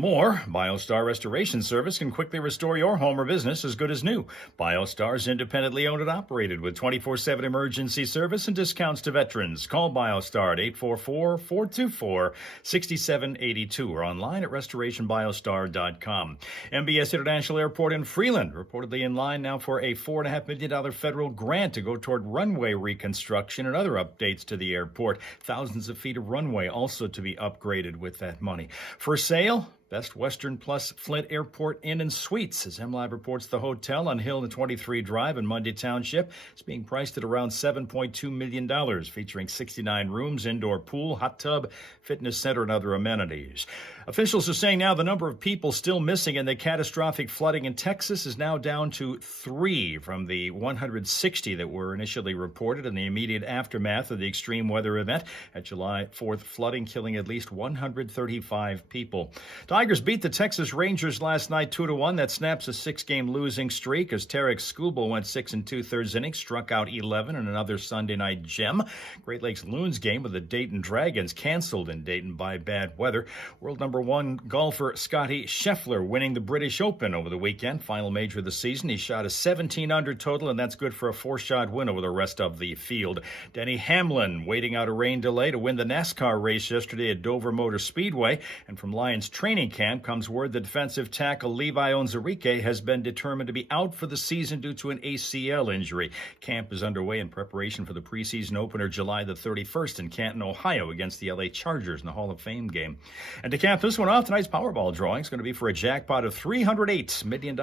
more, BioStar Restoration Service can quickly restore your home or business as good as new. BioStar is independently owned and operated with 24/7 emergency service and discounts to veterans. Call BioStar at 844-424-6782 or online at restorationbiostar.com. MBS International Airport in Freeland reportedly in line now for a $4.5 million federal grant to go toward runway reconstruction and other updates to the airport. Thousands of feet of runway also to be upgraded with that money. For sale, Best Western Plus Flint Airport Inn and Suites. As MLive reports, the hotel on Hill and 23 Drive in Mundy Township is being priced at around $7.2 million, featuring 69 rooms, indoor pool, hot tub, fitness center, and other amenities. Officials are saying now the number of people still missing in the catastrophic flooding in Texas is now down to 3 from the 160 that were initially reported in the immediate aftermath of the extreme weather event at July 4th flooding, killing at least 135 people. Tigers beat the Texas Rangers last night 2-1. That snaps a 6-game losing streak as Tarek Skubal went 6 2/3 innings, struck out 11 in another Sunday night gem. Great Lakes Loons game with the Dayton Dragons canceled in Dayton by bad weather. World number 1 golfer Scotty Scheffler winning the British Open over the weekend, final major of the season. He shot a 17 under total, and that's good for a 4-shot win over the rest of the field. Denny Hamlin waiting out a rain delay to win the NASCAR race yesterday at Dover Motor Speedway, and from Lions training camp comes word that defensive tackle Levi Onwuzurike has been determined to be out for the season due to an ACL injury. Camp is underway in preparation for the preseason opener July the 31st in Canton, Ohio against the LA Chargers in the Hall of Fame game. And to cap this one off, tonight's Powerball drawing is going to be for a jackpot of $308 million.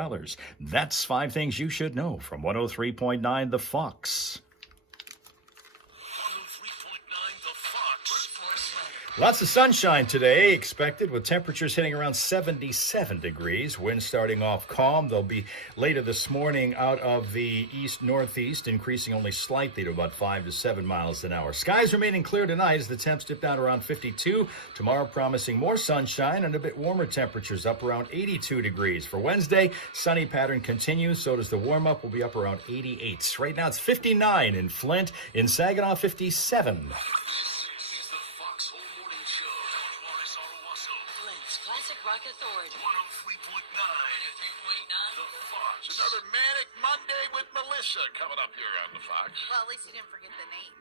That's 5 things you should know from 103.9 The Fox. Lots of sunshine today expected with temperatures hitting around 77 degrees. Winds starting off calm. They'll be later this morning out of the east-northeast, increasing only slightly to about 5 to 7 miles an hour. Skies remaining clear tonight as the temps dip down around 52. Tomorrow promising more sunshine and a bit warmer temperatures up around 82 degrees. For Wednesday, sunny pattern continues. So does the warm-up. Will be up around 88. Right now it's 59 in Flint. In Saginaw, 57. Classic Rock Authority. 103.9. The Fox. Another Manic Monday with Melissa coming up here on The Fox. Well, at least you didn't forget the name.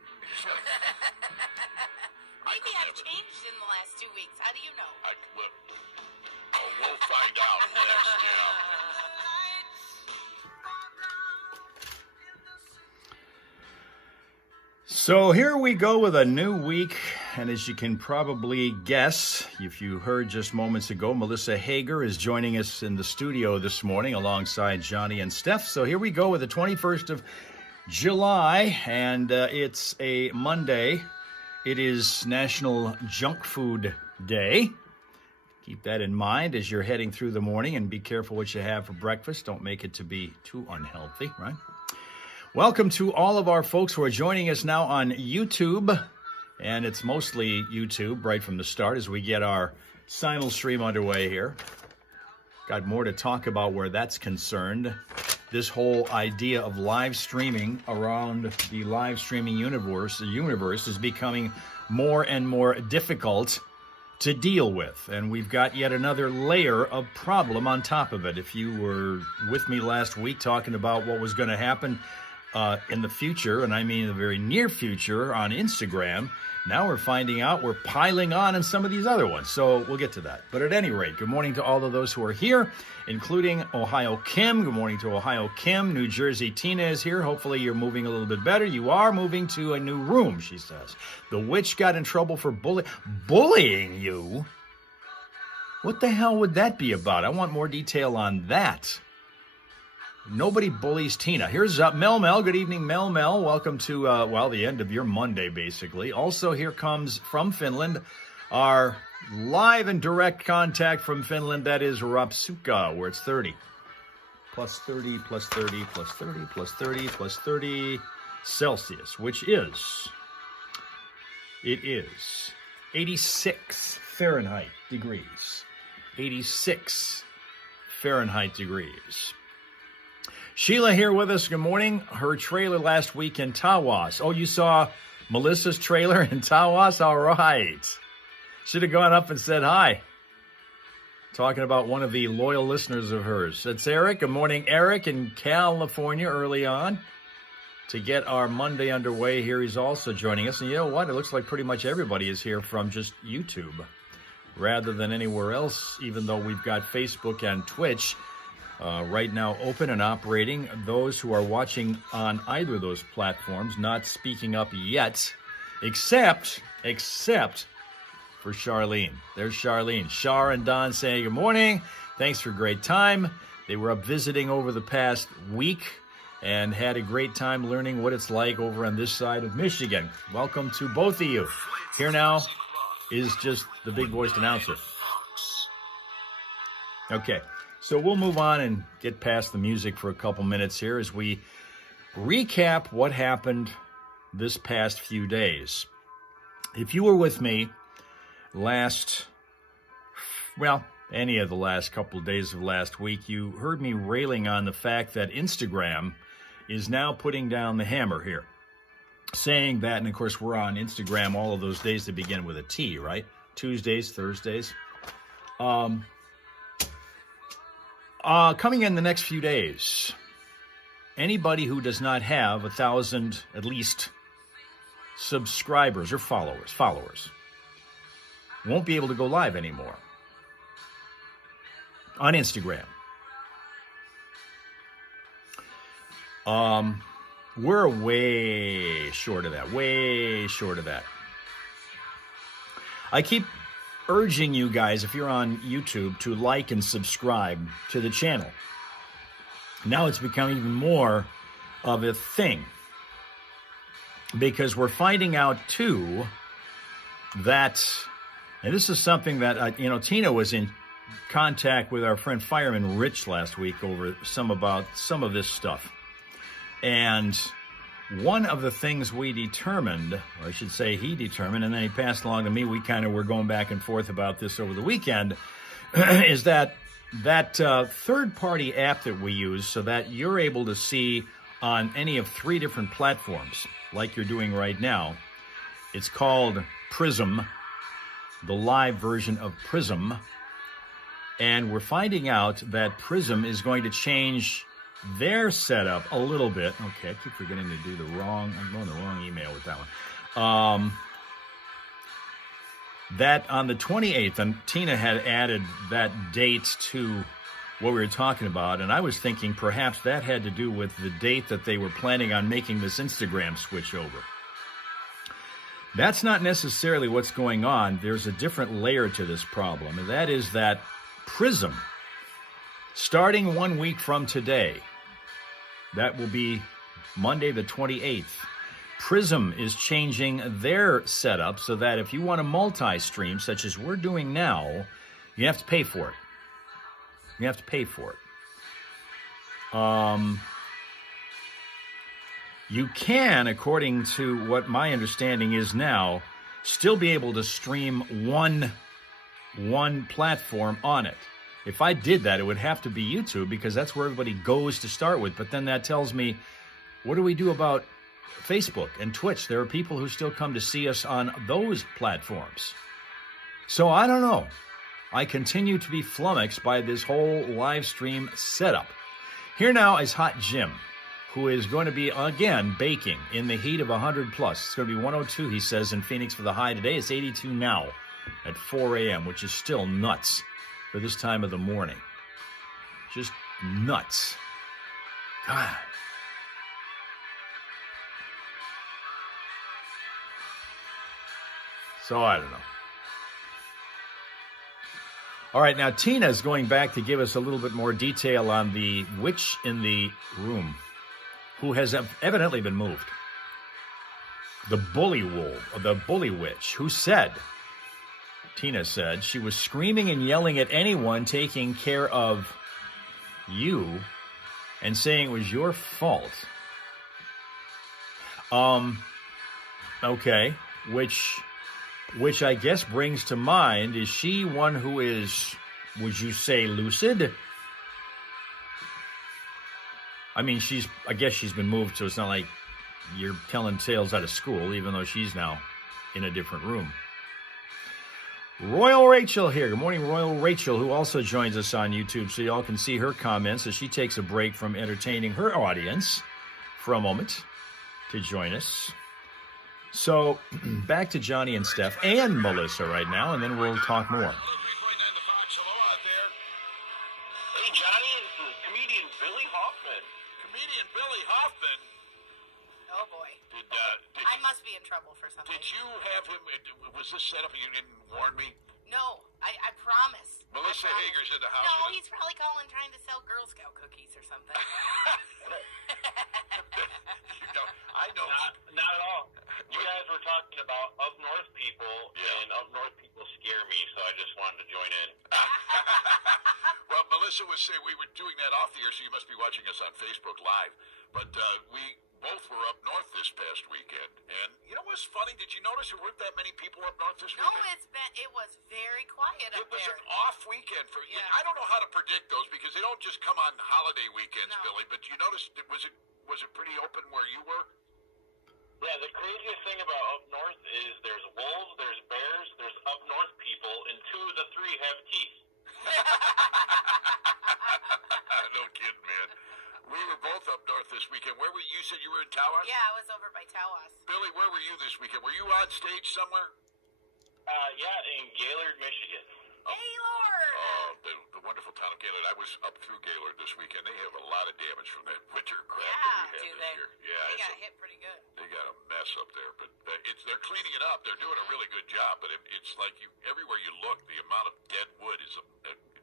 Maybe I've changed in the last 2 weeks. How do you know? We'll find out next, yeah. So here we go with a new week, and as you can probably guess, if you heard just moments ago, Melissa Hager is joining us in the studio this morning alongside Johnny and Steph. So here we go with the 21st of July, and it's a Monday. It is National Junk Food Day. Keep that in mind as you're heading through the morning, and be careful what you have for breakfast. Don't make it to be too unhealthy, right? Welcome to all of our folks who are joining us now on YouTube, and it's mostly YouTube right from the start as we get our simul stream underway here. Got more to talk about where that's concerned. This whole idea of live streaming around the live streaming universe is becoming more and more difficult to deal with, and we've got yet another layer of problem on top of it. If you were with me last week talking about what was going to happen in the future, and I mean the very near future on Instagram, now we're finding out we're piling on in some of these other ones. So we'll get to that. But at any rate, good morning to all of those who are here, including Ohio Kim. Good morning to Ohio Kim. New Jersey Tina is here. Hopefully you're moving a little bit better. You are moving to a new room, she says. The witch got in trouble for bullying you? What the hell would that be about? I want more detail on that. Nobody bullies Tina. Here's Mel Mel. Good evening, Mel Mel. Welcome to, the end of your Monday, basically. Also, here comes from Finland, our live and direct contact from Finland. That is Rapsuka, where it's 30. Plus 30, plus 30, plus 30, plus 30, plus 30 Celsius, which is, it is 86 Fahrenheit degrees. 86 Fahrenheit degrees. Sheila here with us. Good morning. Her trailer last week in Tawas. Oh, you saw Melissa's trailer in Tawas? All right. Should have gone up and said hi talking about one of the loyal listeners of hers. That's Eric. Good morning, Eric, in California early on. To get our Monday underway here, he's also joining us. And you know what? It looks like pretty much everybody is here from just YouTube rather than anywhere else, even though we've got Facebook and Twitch right now open and operating. Those who are watching on either of those platforms not speaking up yet, except for Charlene. There's Charlene. Char and Don saying good morning. Thanks for a great time. They were up visiting over the past week and had a great time learning what it's like over on this side of Michigan. Welcome to both of you. Here now is just the big voiced announcer. Okay, so we'll move on and get past the music for a couple minutes here as we recap what happened this past few days. If you were with me any of the last couple of days of last week, you heard me railing on the fact that Instagram is now putting down the hammer here, saying that, and of course we're on Instagram all of those days that begin with a T, right? Tuesdays, Thursdays. Coming in the next few days, anybody who does not have 1,000 at least subscribers or followers won't be able to go live anymore on Instagram. We're way short of that. I keep urging you guys, if you're on YouTube, to like and subscribe to the channel. Now it's become even more of a thing because we're finding out too that, and this is something that, Tina was in contact with our friend Fireman Rich last week over some of this stuff. And one of the things we determined, or I should say he determined, and then he passed along to me, we kind of were going back and forth about this over the weekend, is that third-party app that we use so that you're able to see on any of 3 different platforms, like you're doing right now. It's called Prism, the live version of Prism. And we're finding out that Prism is going to change their setup a little bit. Okay, I keep forgetting to do I'm going the wrong email with that one. That on the 28th, and Tina had added that date to what we were talking about, and I was thinking perhaps that had to do with the date that they were planning on making this Instagram switch over. That's not necessarily what's going on. There's a different layer to this problem, and that is that Prism, starting 1 week from today, that will be Monday the 28th, Prism is changing their setup so that if you want to multi-stream, such as we're doing now, you have to pay for it. You can, according to what my understanding is now, still be able to stream one platform on it. If I did that, it would have to be YouTube because that's where everybody goes to start with. But then that tells me, what do we do about Facebook and Twitch? There are people who still come to see us on those platforms. So I don't know. I continue to be flummoxed by this whole live stream setup. Here now is Hot Jim, who is going to be, again, baking in the heat of 100 plus. It's going to be 102, he says, in Phoenix for the high today. It's 82 now at 4 a.m., which is still nuts for this time of the morning. Just nuts. God. So I don't know. All right, now Tina's going back to give us a little bit more detail on the witch in the room who has evidently been moved. The bully witch, who said, Tina said, she was screaming and yelling at anyone taking care of you and saying it was your fault. Okay, which I guess brings to mind, is she one who is, would you say, lucid? I mean, I guess she's been moved, so it's not like you're telling tales out of school, even though she's now in a different room. Royal Rachel here. Good morning, Royal Rachel, who also joins us on YouTube, so y'all can see her comments as she takes a break from entertaining her audience for a moment to join us. So back to Johnny and Steph and Melissa right now, and then we'll talk more. Hey, Johnny, it's comedian Billy Hoffman. Comedian Billy Hoffman? Oh boy. I must be in trouble for something. Did you have him, was this set up and you didn't warn me? No, I promise. Melissa Hager's in the house. No, he's probably calling trying to sell Girl Scout cookies or something. I know. Not at all. You guys were talking about up north people, and up north people scare me, so I just wanted to join in. Well, Melissa was saying we were doing that off the air, so you must be watching us on Facebook Live. But we both were up north this past weekend. And you know what's funny? Did you notice there weren't that many people up north this No, weekend? it was very quiet up It was there. an off weekend for. Yeah. I don't know how to predict those because they don't just come on holiday weekends, No. Billy. But you noticed was it pretty open where you were? Yeah, the craziest thing about up north is there's wolves, there's bears, there's up north people, and 2 of the 3 have teeth. No kidding, man. We were both up north this weekend. Where were you? You said you were in Tawas? Yeah, I was over by Tawas. Billy, where were you this weekend? Were you on stage somewhere? Yeah, in Gaylord, Michigan. Gaylord! Oh, the wonderful town of Gaylord. I was up through Gaylord this weekend. They have a lot of damage from that winter crap that we had this year. Yeah, They got hit pretty good. They got a mess up there, but they're cleaning it up. They're doing a really good job, but it's like everywhere you look, the amount of dead wood is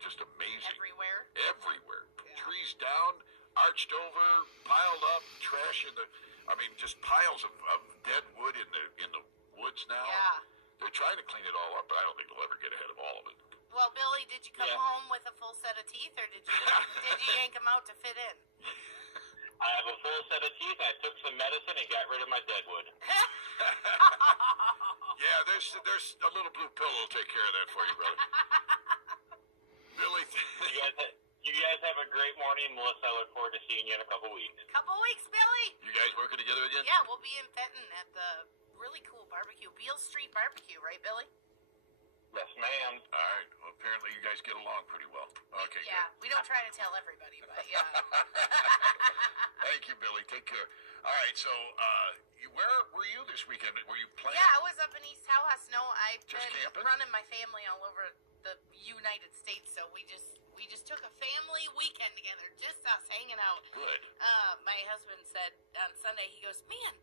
just amazing. Everywhere? Everywhere. Yeah. Trees down, arched over, piled up, trash just piles of dead wood in the woods now. Yeah. They're trying to clean it all up, but I don't think they'll ever get ahead of all of it. Well, Billy, did you come home with a full set of teeth, or did you yank them out to fit in? I have a full set of teeth. I took some medicine and got rid of my deadwood. Yeah, there's a little blue pill that'll take care of that for you, brother. Billy, You guys have a great morning, Melissa. I look forward to seeing you in a couple weeks. Couple weeks, Billy. you guys working together again? Yeah, we'll be in Fenton at the really cool barbecue, Beale Street Barbecue, right, Billy? Yes, ma'am. All right. Well, apparently you guys get along pretty well. Okay. Yeah, we don't try to tell everybody, but yeah. Thank you, Billy. Take care. All right. So, where were you this weekend? Were you playing? Yeah, I was up in East Tawas. No, I've Just been camping? running my family all over the United States, so we just took a family weekend together, just us hanging out. Good. My husband said on Sunday, he goes, "Man,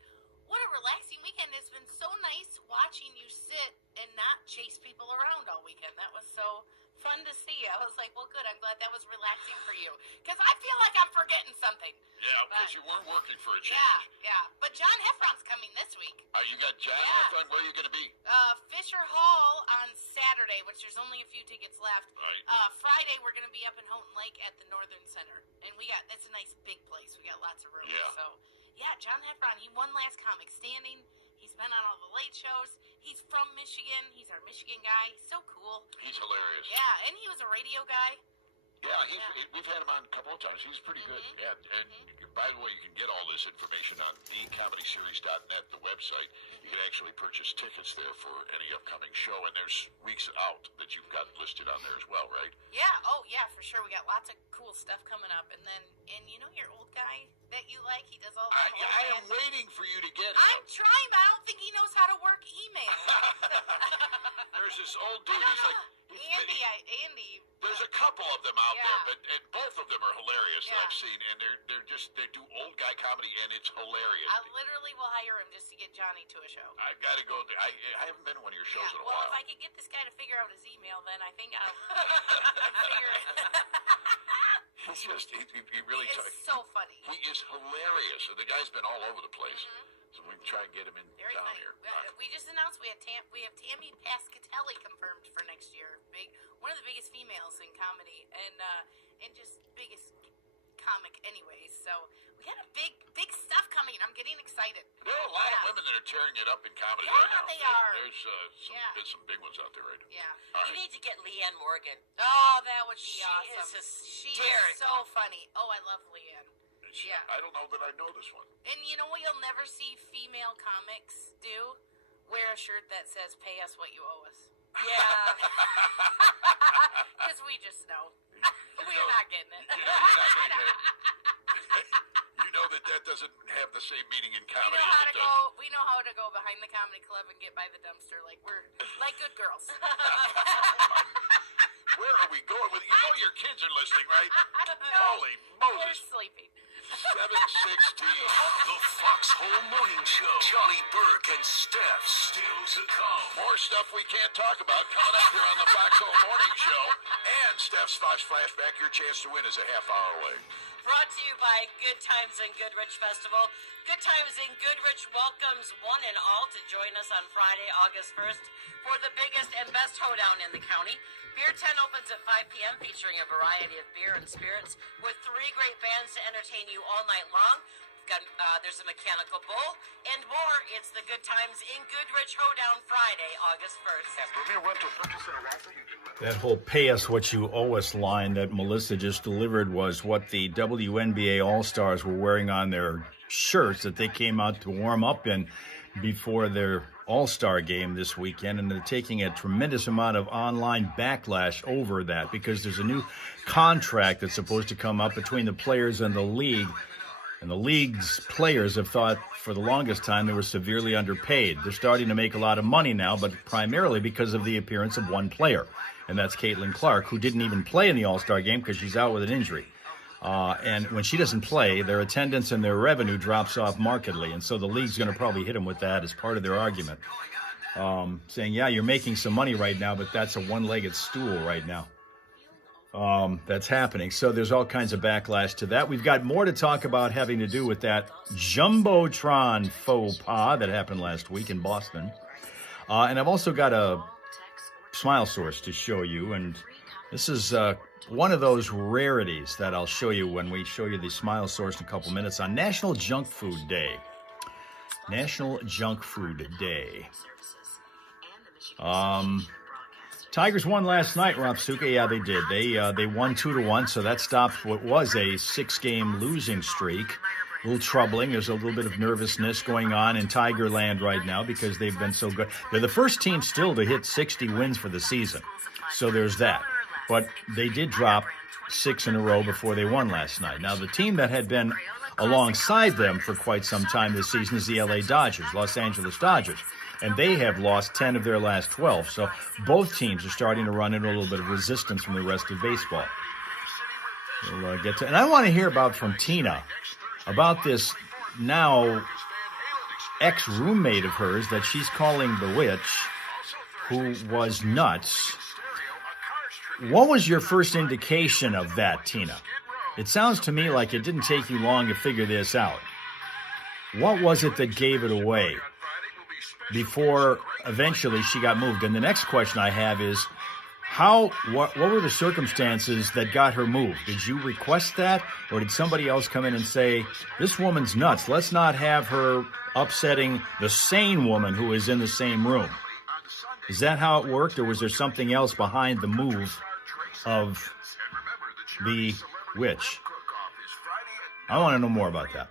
what a relaxing weekend. It's been so nice watching you sit and not chase people around all weekend. That was so fun to see." I was like, well, good. I'm glad that was relaxing for you. Because I feel like I'm forgetting something. Yeah, because you weren't working for a change. Yeah. But John Heffron's coming this week. You got John Yeah. Heffron. Where are you going to be? Fisher Hall on Saturday, which there's only a few tickets left. Right. Friday, we're going to be up in Houghton Lake at the Northern Center. And it's a nice big place. We got lots of room. Yeah. So, yeah, John Heffron, he won last Comic Standing. He's been on all the late shows. He's from Michigan. He's our Michigan guy. He's so cool. He's hilarious. Yeah, and he was a radio guy. Yeah, we've had him on a couple of times. He's pretty good. Yeah, and by the way, you can get all this information on thecomedyseries.net, the website. You can actually purchase tickets there for any upcoming show, and there's weeks out that you've got listed on there as well, right? Yeah, oh yeah, for sure. We got lots of cool stuff coming up. And you know your old guy that you like? He does all the I am waiting for you to get him. I'm trying, but I don't think he knows how to work email. There's this old dude. He's like Andy. There's a couple of them out there, but and both of them are hilarious that Yeah. I've seen, and they do old guy comedy, and it's hilarious. I literally will hire him just to get Johnny to a show. I've got to go. I haven't been to one of your shows in a well, while. if I could get this guy to figure out his email, then I think I'd figure it. He's just he really. It's so funny. He is hilarious, and the guy's been all over the place. So we can try and get him in Very down funny. here. We just announced we have Tammy Pascatelli confirmed for next year. One of the biggest females in comedy, and just biggest comic, anyways. So we got a big stuff coming. I'm getting excited. There are a lot of women that are tearing it up in comedy Yeah, right now. they are. There's some big ones out there right now. Yeah. All You right. need to get Leanne Morgan. Oh, that would be She awesome. is She hysterical. is so funny. Oh, I love Leanne. Yeah. I don't know that I know this one. And you know what you'll never see female comics do? Wear a shirt that says "Pay us what you owe us." Yeah. Because we just know. We're not getting it. You know you're not going to get it. You know that doesn't have the same meaning in comedy as it does. We know how to go behind the comedy club and get by the dumpster like we're like good girls. Where are we going with? You know your kids are listening, right? Holy We're Moses! sleeping. 7:16. The Foxhole Morning Show. Johnny Burke and Steph still to come. More stuff we can't talk about coming up here on the Foxhole Morning Show. And Steph's Fox Flashback. Your chance to win is a half hour away. Brought to you by Good Times in Goodrich Festival. Good Times in Goodrich welcomes one and all to join us on Friday, August 1st for the biggest and best hoedown in the county. Beer Tent opens at 5 p.m. featuring a variety of beer and spirits with 3 great bands to entertain you all night long. There's a mechanical bull and more. It's the Good Times in Goodrich Hoedown Friday, August 1st. That whole pay us what you owe us line that Melissa just delivered was what the WNBA All-Stars were wearing on their shirts that they came out to warm up in before their All-Star game this weekend, and they're taking a tremendous amount of online backlash over that because there's a new contract that's supposed to come up between the players and the league. And the league's players have thought for the longest time they were severely underpaid. They're starting to make a lot of money now, but primarily because of the appearance of one player, and that's Caitlin Clark, who didn't even play in the All-Star game because she's out with an injury. And when she doesn't play, their attendance and their revenue drops off markedly, and so the league's going to probably hit them with that as part of their argument, saying, yeah, you're making some money right now, but that's a one-legged stool right now. That's happening. So there's all kinds of backlash to that. We've got more to talk about having to do with that Jumbotron faux pas that happened last week in Boston. And I've also got a smile source to show you. And this is one of those rarities that I'll show you when we show you the smile source in a couple minutes on National Junk Food Day. National Junk Food Day. Tigers won last night, Rapsuka. Yeah, they did. They won 2-1, so that stopped what was a 6-game losing streak. A little troubling. There's a little bit of nervousness going on in Tigerland right now because they've been so good. They're the first team still to hit 60 wins for the season, so there's that. But they did drop 6 in a row before they won last night. Now, the team that had been alongside them for quite some time this season is the Los Angeles Dodgers. And they have lost 10 of their last 12. So both teams are starting to run into a little bit of resistance from the rest of baseball. We'll get to, and I want to hear from Tina about this now ex-roommate of hers that she's calling the witch, who was nuts. What was your first indication of that, Tina? It sounds to me like it didn't take you long to figure this out. What was it that gave it away before eventually she got moved? And the next question I have is, what were the circumstances that got her moved? Did you request that, or did somebody else come in and say, this woman's nuts, let's not have her upsetting the sane woman who is in the same room? Is that how it worked, or was there something else behind the move of the witch? I want to know more about that.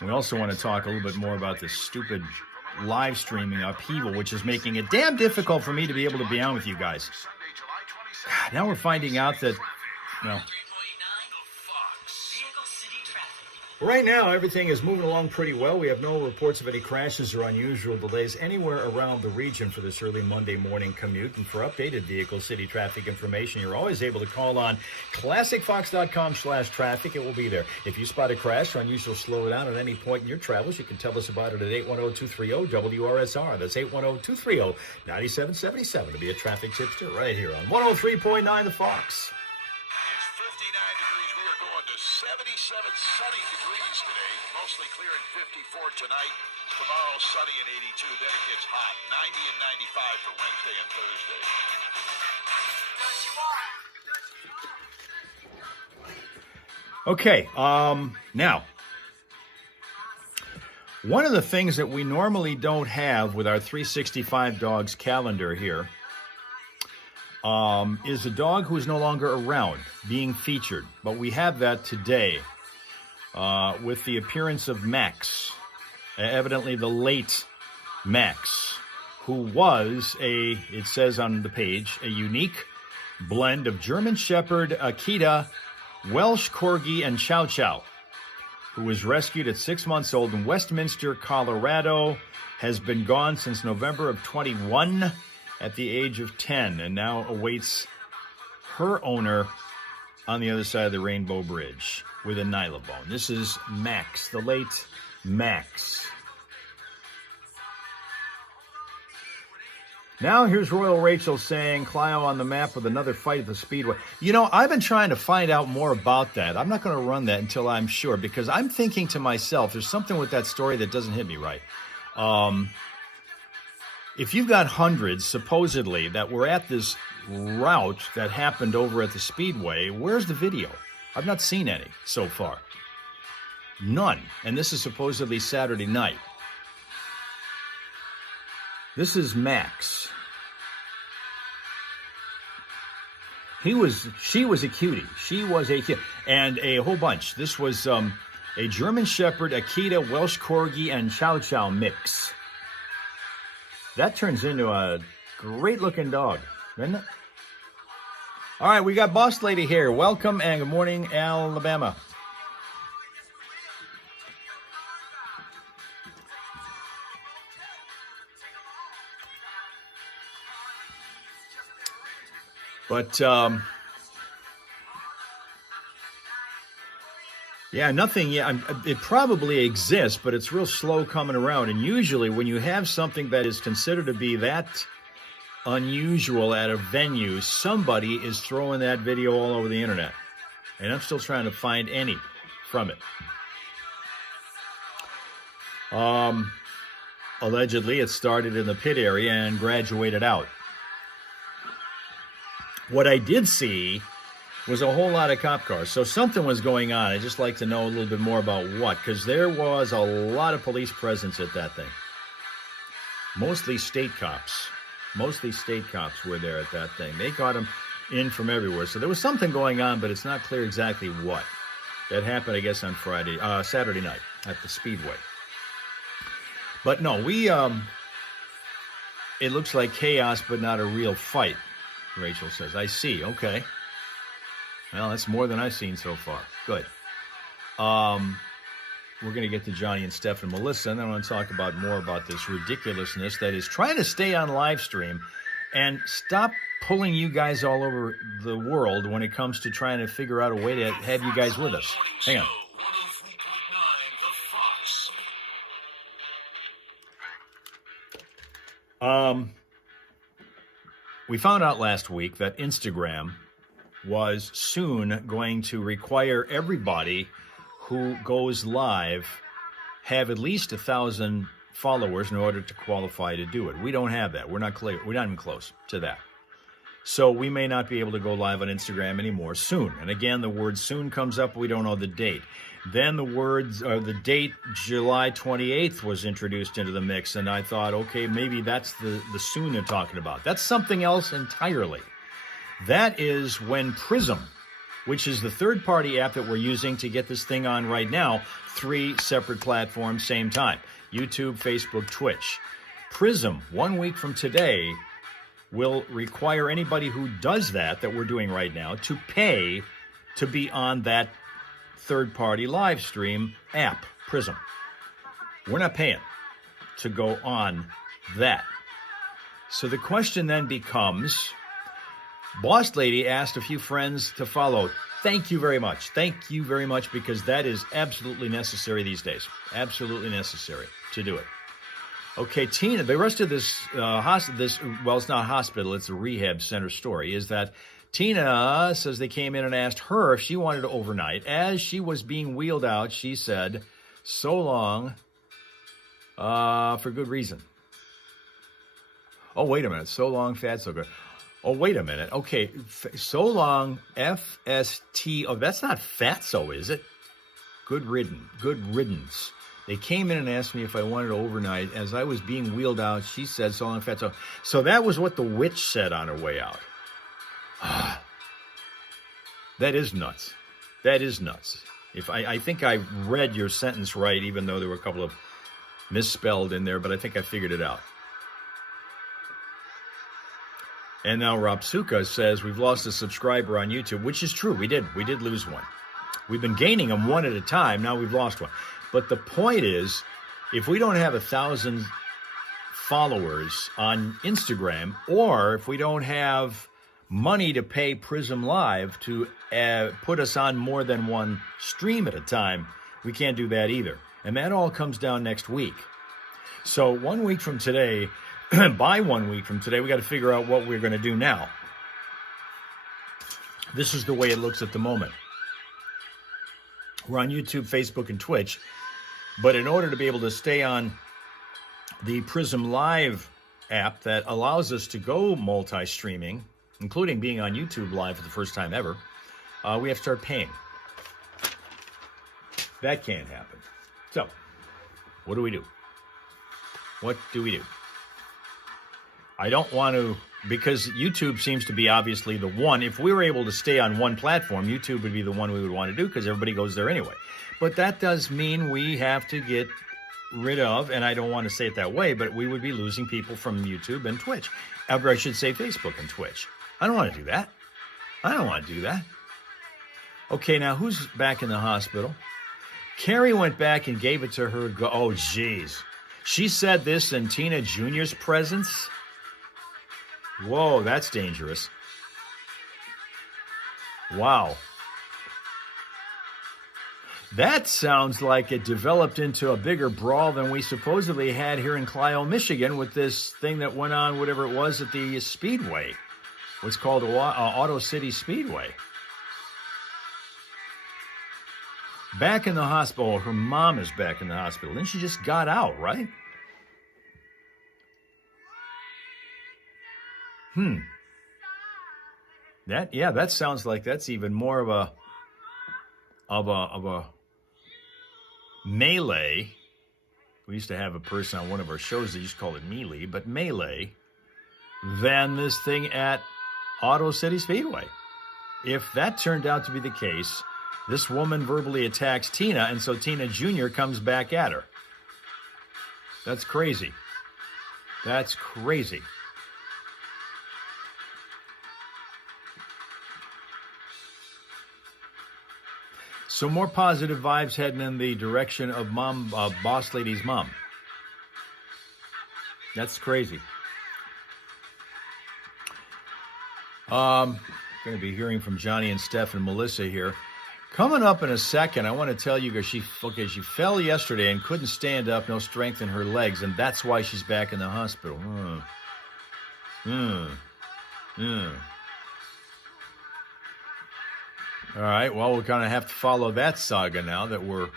We also want to talk a little bit more about this stupid live streaming upheaval, which is making it damn difficult for me to be able to be on with you guys. Now we're finding out that, right now, everything is moving along pretty well. We have no reports of any crashes or unusual delays anywhere around the region for this early Monday morning commute. And for updated vehicle city traffic information, you're always able to call on classicfox.com/traffic. It will be there. If you spot a crash or unusual slowdown at any point in your travels, you can tell us about it at 810-230-WRSR. That's 810-230-9777 to be a traffic tipster right here on 103.9 The Fox. 77 sunny degrees today, mostly clear and 54 tonight. Tomorrow, sunny and 82. Then it gets hot, 90 and 95 for Wednesday and Thursday. Okay, now, one of the things that we normally don't have with our 365 Dogs calendar here is a dog who is no longer around being featured. But we have that today with the appearance of Max, evidently the late Max, who was it says on the page, a unique blend of German Shepherd, Akita, Welsh Corgi, and Chow Chow, who was rescued at 6 months old in Westminster, Colorado, has been gone since November of 21 at the age of 10, and now awaits her owner on the other side of the Rainbow Bridge with a nylabone. This is Max, the late Max. Now here's Royal Rachel saying, Clio on the map with another fight at the Speedway. You know, I've been trying to find out more about that. I'm not going to run that until I'm sure, because I'm thinking to myself, there's something with that story that doesn't hit me right. If you've got hundreds, supposedly, that were at this route that happened over at the Speedway, where's the video? I've not seen any so far. None. And this is supposedly Saturday night. This is Max. She was a cutie. She was a cutie. And a whole bunch. This was a German Shepherd, Akita, Welsh Corgi, and Chow Chow mix. That turns into a great-looking dog, doesn't it? All right, we got Boss Lady here. Welcome and good morning, Alabama. But, yeah, nothing. Yeah, it probably exists, but it's real slow coming around. And usually when you have something that is considered to be that unusual at a venue, somebody is throwing that video all over the internet. And I'm still trying to find any from it. Allegedly, it started in the pit area and graduated out. What I did see was a whole lot of cop cars. So something was going on. I'd just like to know a little bit more about what, because there was a lot of police presence at that thing. Mostly state cops. Mostly state cops were there at that thing. They got them in from everywhere. So there was something going on, but it's not clear exactly what. That happened, I guess, on Saturday night at the Speedway. But no, it looks like chaos, but not a real fight. Rachel says, I see. Okay. Well, that's more than I've seen so far. Good. We're going to get to Johnny and Steph and Melissa, and then I want to talk about more about this ridiculousness that is trying to stay on live stream and stop pulling you guys all over the world when it comes to trying to figure out a way to have you guys with us. Hang on. We found out last week that Instagram was soon going to require everybody who goes live have at least 1,000 followers in order to qualify to do it. We don't have that. We're not clear. We're not even close to that. So we may not be able to go live on Instagram anymore soon. And again, the word soon comes up. We don't know the date. Then the date July 28th was introduced into the mix. And I thought, okay, maybe that's the soon they're talking about. That's something else entirely. That is when Prism, which is the third-party app that we're using to get this thing on right now, 3 separate platforms, same time. YouTube, Facebook, Twitch. Prism, 1 week from today, will require anybody who does that we're doing right now to pay to be on that third-party live stream app, Prism. We're not paying to go on that. So the question then becomes, Boss Lady asked a few friends to follow. Thank you very much. Thank you very much, because that is absolutely necessary these days. Absolutely necessary to do it. Okay, Tina, the rest of this, well, it's not a hospital, it's a rehab center story, is that Tina says they came in and asked her if she wanted to overnight. As she was being wheeled out, she said, so long, for good reason. Oh, wait a minute. So long, fat, so good. Oh, wait a minute. Okay, so long, FST. Oh, that's not fatso, is it? Good riddance. They came in and asked me if I wanted to overnight. As I was being wheeled out, she said, so long, fatso. So that was what the witch said on her way out. That is nuts. That is nuts. I think I read your sentence right, even though there were a couple of misspelled in there, but I think I figured it out. And now Rapsuka says we've lost a subscriber on YouTube, which is true. We did lose one. We've been gaining them one at a time. Now we've lost one. But the point is, if we don't have 1,000 followers on Instagram, or if we don't have money to pay Prism Live to put us on more than one stream at a time, we can't do that either. And that all comes down next week. So 1 week from today, by 1 week from today, we got to figure out what we're going to do now. This is the way it looks at the moment. We're on YouTube, Facebook, and Twitch. But in order to be able to stay on the Prism Live app that allows us to go multi-streaming, including being on YouTube Live for the first time ever, we have to start paying. That can't happen. So, what do we do? What do we do? I don't want to, because YouTube seems to be obviously the one. If we were able to stay on one platform, YouTube would be the one we would want to do because everybody goes there anyway. But that does mean we have to get rid of, and I don't want to say it that way, but we would be losing people from YouTube and Twitch. Or I should say Facebook and Twitch. I don't want to do that. I don't want to do that. Okay, now who's back in the hospital? Carrie went back and gave it to her. Oh, jeez. She said this in Tina Jr.'s presence? Whoa, that's dangerous. Wow. That sounds like it developed into a bigger brawl than we supposedly had here in Clio, Michigan, with this thing that went on, whatever it was, at the Speedway. What's called Auto City Speedway. Back in the hospital. Her mom is back in the hospital. Then she just got out, right? That sounds like that's even more of a melee. We used to have a person on one of our shows that used to call it melee, but melee than this thing at Auto City Speedway. If that turned out to be the case, this woman verbally attacks Tina, and so Tina Jr. comes back at her. That's crazy. That's crazy. So more positive vibes heading in the direction of Boss Lady's mom. That's crazy. Going to be hearing from Johnny and Steph and Melissa here. Coming up in a second, I want to tell you, she fell yesterday and couldn't stand up, no strength in her legs, and that's why she's back in the hospital. All right, well, we're going to have to follow that saga now that we're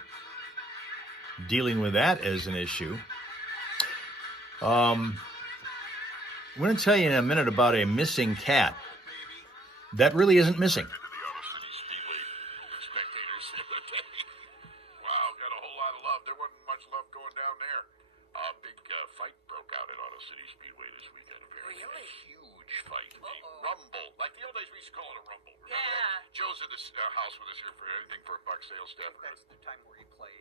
dealing with that as an issue. I'm going to tell you in a minute about a missing cat that really isn't missing. Wow, got a whole lot of love. There wasn't much love going down there. A big fight broke out at Auto City Speedway this weekend. Apparently, Really? a huge fight. A rumble, like the old days we used to call it a rumble. Remember Yeah. that? Joe's in this house with us here for anything for a buck sales stuff. That's the time where you play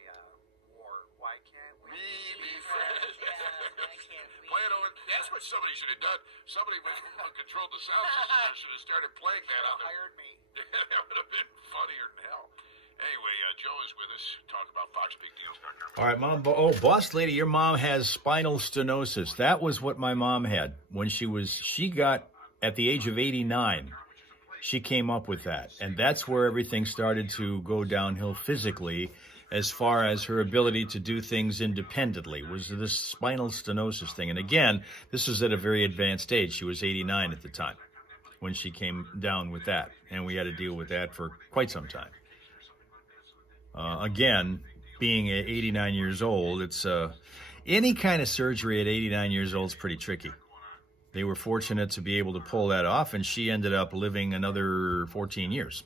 War. Why can't we? We be friends. Yeah, I can't read. Play it over. That's what somebody should have done. Somebody who controlled the sound system should have started playing that on the. Hired me. That would have been funnier than hell. Anyway, Joe is with us. Talk about Fox Big Deals. All right, Mom. Oh, Boss Lady, your mom has spinal stenosis. That was what my mom had when she got at the age of 89. She came up with that. And that's where everything started to go downhill physically as far as her ability to do things independently, was this spinal stenosis thing. And again, this was at a very advanced age. She was 89 at the time when she came down with that. And we had to deal with that for quite some time. Again, being 89 years old, it's any kind of surgery at 89 years old is pretty tricky. They were fortunate to be able to pull that off, and she ended up living another 14 years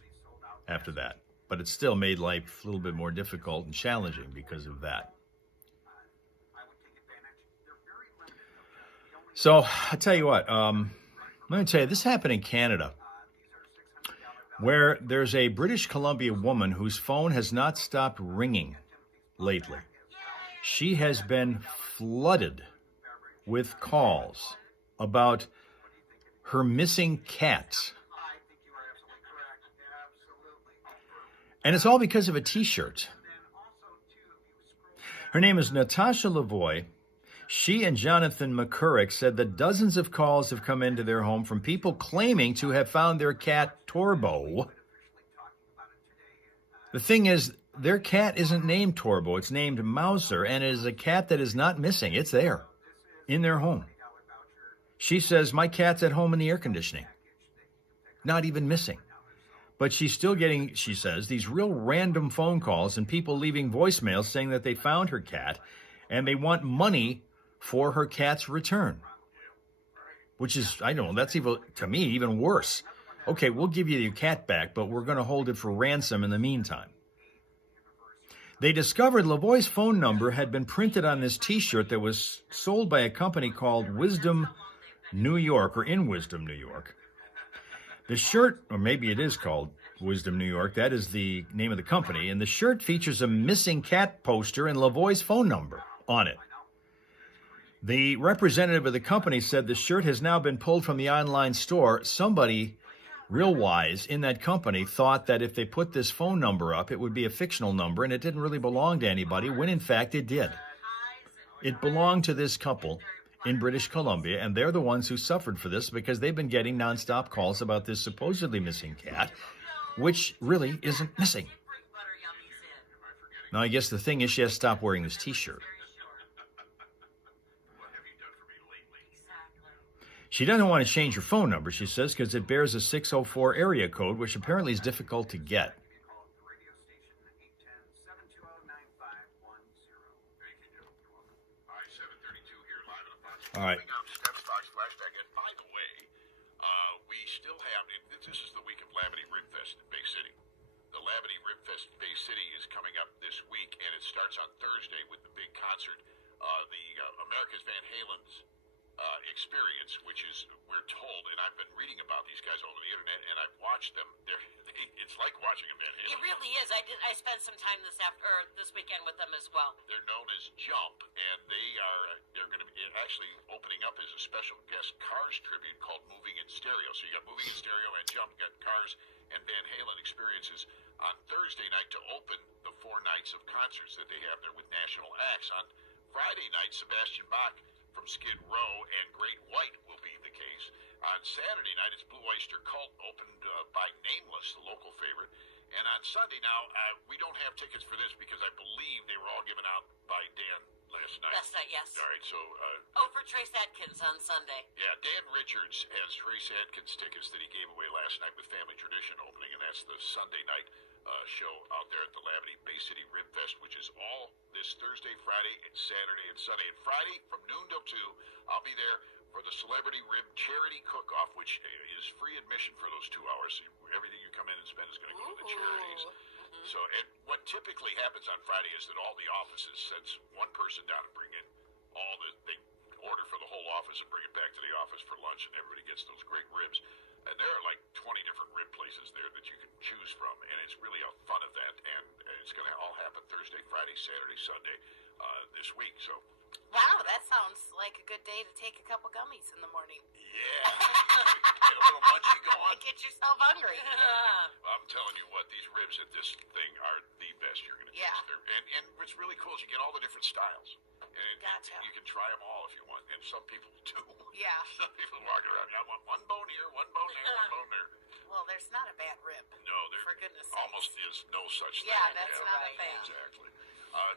after that. But it still made life a little bit more difficult and challenging because of that. So I'll tell you what, let me tell you, this happened in Canada, where there's a British Columbia woman whose phone has not stopped ringing lately. She has been flooded with calls about her missing cat. I think you are absolutely correct. Absolutely. And it's all because of a T-shirt. And then also, too, if you scroll Her name is Natasha Lavoie. She and Jonathan McCurrick said that dozens of calls have come into their home from people claiming to have found their cat Torbo. The thing is, their cat isn't named Torbo. It's named Mauser, and it is a cat that is not missing. It's there in their home. She says, my cat's at home in the air conditioning. Not even missing. But she's still getting, she says, these real random phone calls and people leaving voicemails saying that they found her cat and they want money for her cat's return. Which is, I don't know, that's even, to me, even worse. Okay, we'll give you your cat back, but we're going to hold it for ransom in the meantime. They discovered Lavoie's phone number had been printed on this T-shirt that was sold by a company called Wisdom New York, or in Wisdom, New York. The shirt, or maybe it is called Wisdom New York, that is the name of the company, and the shirt features a missing cat poster and Lavoie's phone number on it. The representative of the company said the shirt has now been pulled from the online store. Somebody real wise in that company thought that if they put this phone number up, it would be a fictional number and it didn't really belong to anybody, when in fact it did. It belonged to this couple in British Columbia, and they're the ones who suffered for this because they've been getting nonstop calls about this supposedly missing cat, which really isn't missing. Now, I guess the thing is she has to stop wearing this T-shirt. She doesn't want to change her phone number, she says, because it bears a 604 area code, which apparently is difficult to get. All right. Coming up, Steph Fox Flashback. And by the way, we still have, this is the week of Labadee Rib Fest in Bay City. The Labadee Rib Fest in Bay City is coming up this week, and it starts on Thursday with the big concert, the America's Van Halen's experience, which is, we're told, and I've been reading about these guys all over the internet, and I've watched them. It's like watching a Van Halen. It really is. I spent some time this weekend with them as well. They're known as Jump, and they're going to be actually opening up as a special guest Cars tribute called Moving in Stereo. So you got Moving in Stereo and Jump, you got Cars and Van Halen experiences on Thursday night to open the 4 nights of concerts that they have there with national acts. On Friday night, Sebastian Bach from Skid Row and Great White will be the case. On Saturday night, it's Blue Oyster Cult, opened by Nameless, the local favorite. And on Sunday now, we don't have tickets for this because I believe they were all given out by Dan last night. Last night, yes. All right, so... for Trace Adkins on Sunday. Yeah, Dan Richards has Trace Adkins tickets that he gave away last night with Family Tradition opening, and that's the Sunday night show out there at the Labadee Bay City Rib Fest, which is all this Thursday, Friday, and Saturday, and Sunday. And Friday, from noon till 2, I'll be there for the Celebrity Rib Charity Cook-Off, which is free admission for those 2 hours. Everything you come in and spend is going to go to the charities. Mm-hmm. So, and what typically happens on Friday is that all the offices sends one person down and bring in they order for the whole office and bring it back to the office for lunch, and everybody gets those great ribs. And there are like 20 different rib places there that you can choose from, and it's really a fun event, and it's going to all happen Thursday, Friday, Saturday, Sunday this week. So, wow, that sounds like a good day to take a couple gummies in the morning. yeah, get a little munchy going. Get yourself hungry. I'm telling you what, these ribs at this thing are the best you're going to Yeah. taste. And what's really cool is you get all the different styles. And Gotcha. you can try them all if you want, and some people do. Yeah. Some people walking around, I want one bone here, one bone there, one bone there. Well, there's not a bad rib. No, there For goodness sakes. almost is no such thing. Yeah, that's not a thing. Exactly.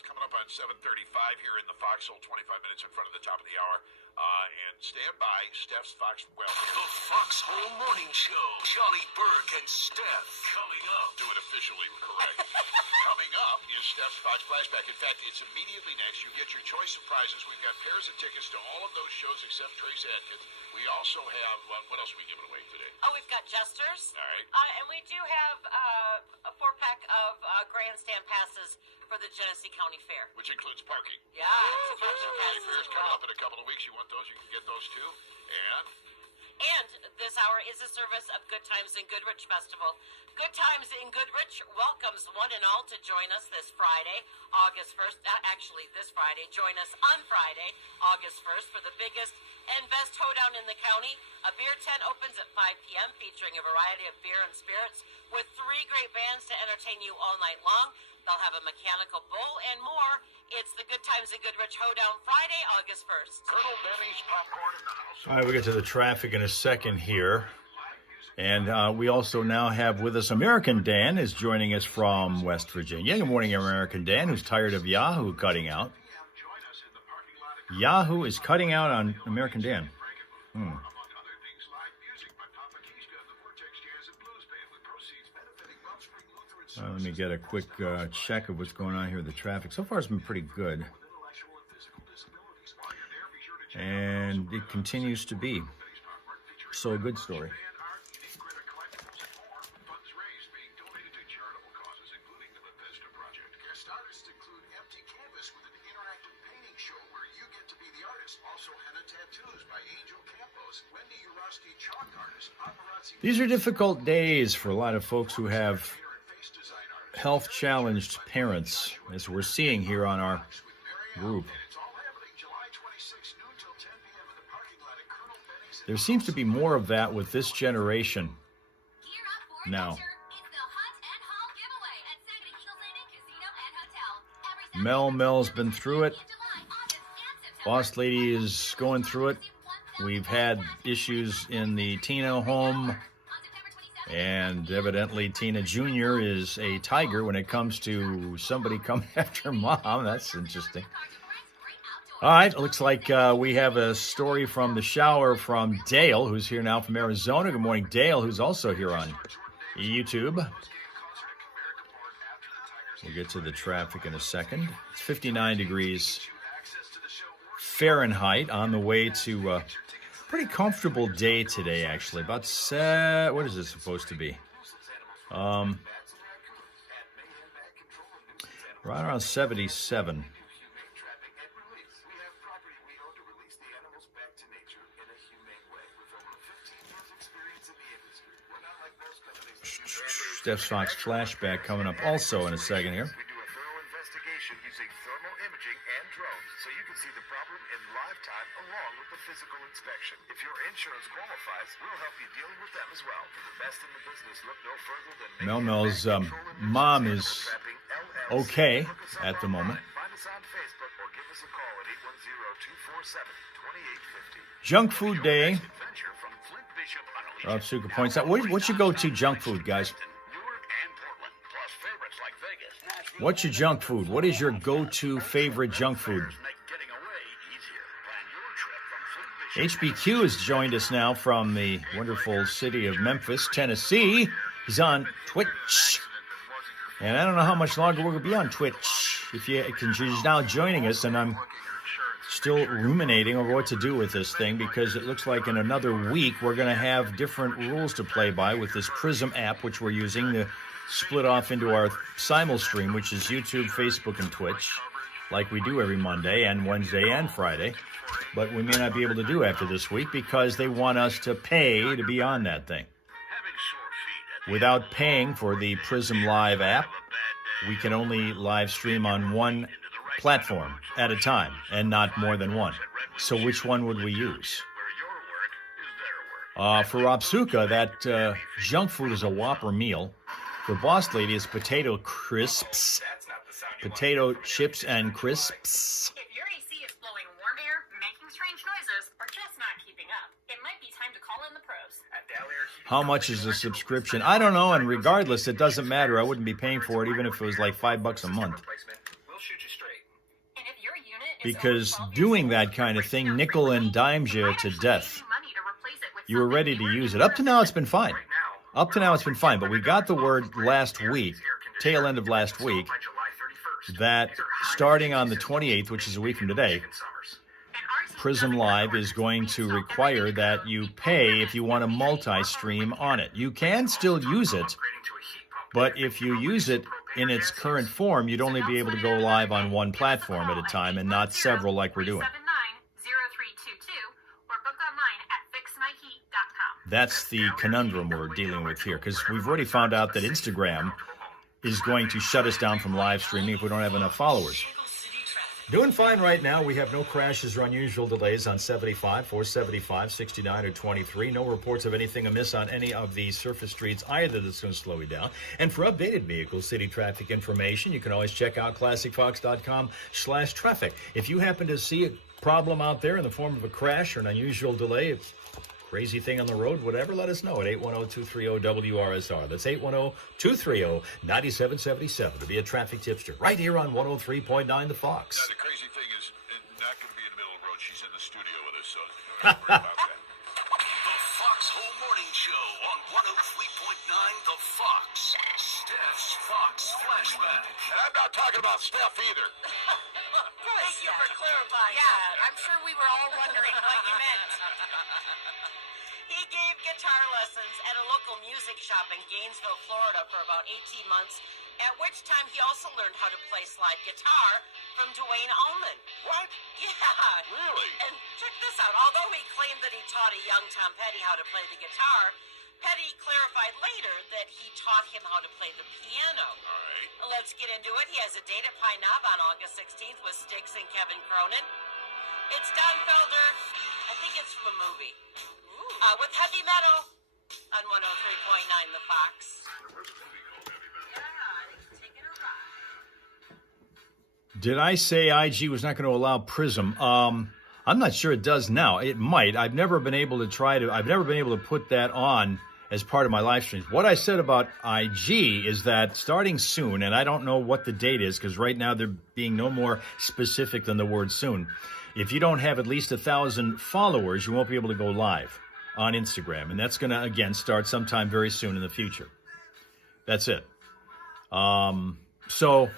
Coming up on 7:35 here in the Foxhole, 25 minutes in front of the top of the hour. And stand by, Steph's Fox. Well, The Foxhole Morning Show. Johnny Burke and Steph. Coming up. do it officially correct. Coming up is Steph's Fox Flashback. In fact, it's immediately next. You get your choice of prizes. We've got pairs of tickets to all of those shows except Trace Adkins. We also have, what else are we giving away today? Oh, we've got Jesters. All right. And we do have a 4-pack of grandstand passes for the Genesee County Fair. Which includes parking. Yeah, Genesee parking County passes Fair is as coming well. up in a couple of weeks. You want those, you can get those too. And this hour is a service of Good Times in Goodrich Festival. Good Times in Goodrich welcomes one and all to join us this Friday, August 1st. Actually, this Friday. Join us on Friday, August 1st for the biggest and best hoedown in the county. A beer tent opens at 5 p.m. featuring a variety of beer and spirits with 3 great bands to entertain you all night long. They'll have a mechanical bull and more. It's the Good Times at Goodrich Hoedown, Friday, August 1st. Colonel Benny's popcorn in the house. All right, we'll get to the traffic in a second here. And we also now have with us American Dan is joining us from West Virginia. Good morning, American Dan, who's tired of Yahoo cutting out. Yahoo is cutting out on American Dan. Let me get a quick check of what's going on here with the traffic. So far, it's been pretty good. And it continues to be. So a good story. These are difficult days for a lot of folks who have health-challenged parents, as we're seeing here on our group. There seems to be more of that with this generation now. Mel's been through it. Boss Lady is going through it. We've had issues in the Tina home, and evidently Tina Jr. is a tiger when it comes to somebody coming after mom. That's interesting. All right, looks like we have a story from the shower from Dale, who's here now from Arizona. Good morning, Dale, who's also here on YouTube. We'll get to the traffic in a second. It's 59 degrees Fahrenheit on the way to pretty comfortable day today, actually. About what is this supposed to be? Right around 77. Steph Fox flashback coming up also in a second here. We do a thorough investigation using thermal imaging and drones, so you can see the problem in live time along with the physical inspection. If your insurance qualifies, we'll help you deal with them as well. For the best in the business, look no further than Mel's mom is okay at the moment. Find us on Facebook or give us a call at 810-247-2850. Junk food day. Suka points out. What's your go-to junk food, guys? What's your junk food? What is your go-to favorite junk food? HBQ has joined us now from the wonderful city of Memphis, Tennessee. He's on Twitch. And I don't know how much longer we're going to be on Twitch. She's now joining us, and I'm still ruminating over what to do with this thing, because it looks like in another week we're going to have different rules to play by with this Prism app, which we're using to split off into our simul stream, which is YouTube, Facebook, and Twitch, like we do every Monday and Wednesday and Friday. But we may not be able to do after this week because they want us to pay to be on that thing. Without paying for the Prism Live app, we can only live stream on one platform at a time and not more than one. So which one would we use? For Opsuka, that junk food is a Whopper meal. For Boss Lady, it's potato crisps, potato chips and crisps. If your AC is blowing warm air, making strange noises, or just not keeping up, it might be time to call in the pros. How much is the subscription? I don't know, and regardless, it doesn't matter. I wouldn't be paying for it even if it was like $5 a month. Because doing that kind of thing nickel and dimes you to death. You were ready to use it. Up to now, it's been fine. Up to now, it's been fine. But we got the word last week, tail end of last week, that starting on the 28th, which is a week from today, Prism Live is going to require that you pay if you want to multi-stream on it. You can still use it, but if you use it in its current form, you'd only be able to go live on one platform at a time and not several like we're doing. That's the conundrum we're dealing with here, because we've already found out that Instagram is going to shut us down from live streaming if we don't have enough followers. Doing fine right now. We have no crashes or unusual delays on 75, 475, 69, or 23. No reports of anything amiss on any of the surface streets either that's going to slow you down. And for updated vehicle city traffic information, you can always check out classicfox.com/traffic. If you happen to see a problem out there in the form of a crash or an unusual delay, it's crazy thing on the road, whatever, let us know at 810-230-WRSR. That's 810-230-9777 to be a traffic tipster right here on 103.9 The Fox. Now, the crazy thing is, it's not going to be in the middle of the road. She's in the studio with us, so don't worry about that. The Foxhole Morning Show on 103.9 The Fox. Steph's Fox Flashback. And I'm not talking about Steph either. Thank you for clarifying Yeah, that. I'm sure we were all wondering what you meant. He gave guitar lessons at a local music shop in Gainesville, Florida for about 18 months, at which time he also learned how to play slide guitar from Dwayne Allman. What? Yeah. Really? And check this out. Although he claimed that he taught a young Tom Petty how to play the guitar, Petty clarified later that he taught him how to play the piano. All right. Let's get into it. He has a date at Pine Knob on August 16th with Styx and Kevin Cronin. It's Don Felder. I think it's from a movie. With heavy metal on 103.9 The Fox. Did I say IG was not going to allow Prism? I'm not sure it does now. It might. I've never been able to put that on as part of my live streams. What I said about IG is that starting soon, and I don't know what the date is because right now they're being no more specific than the word soon. If you don't have at least 1,000 followers, you won't be able to go live on Instagram. And that's going to, again, start sometime very soon in the future. That's it. So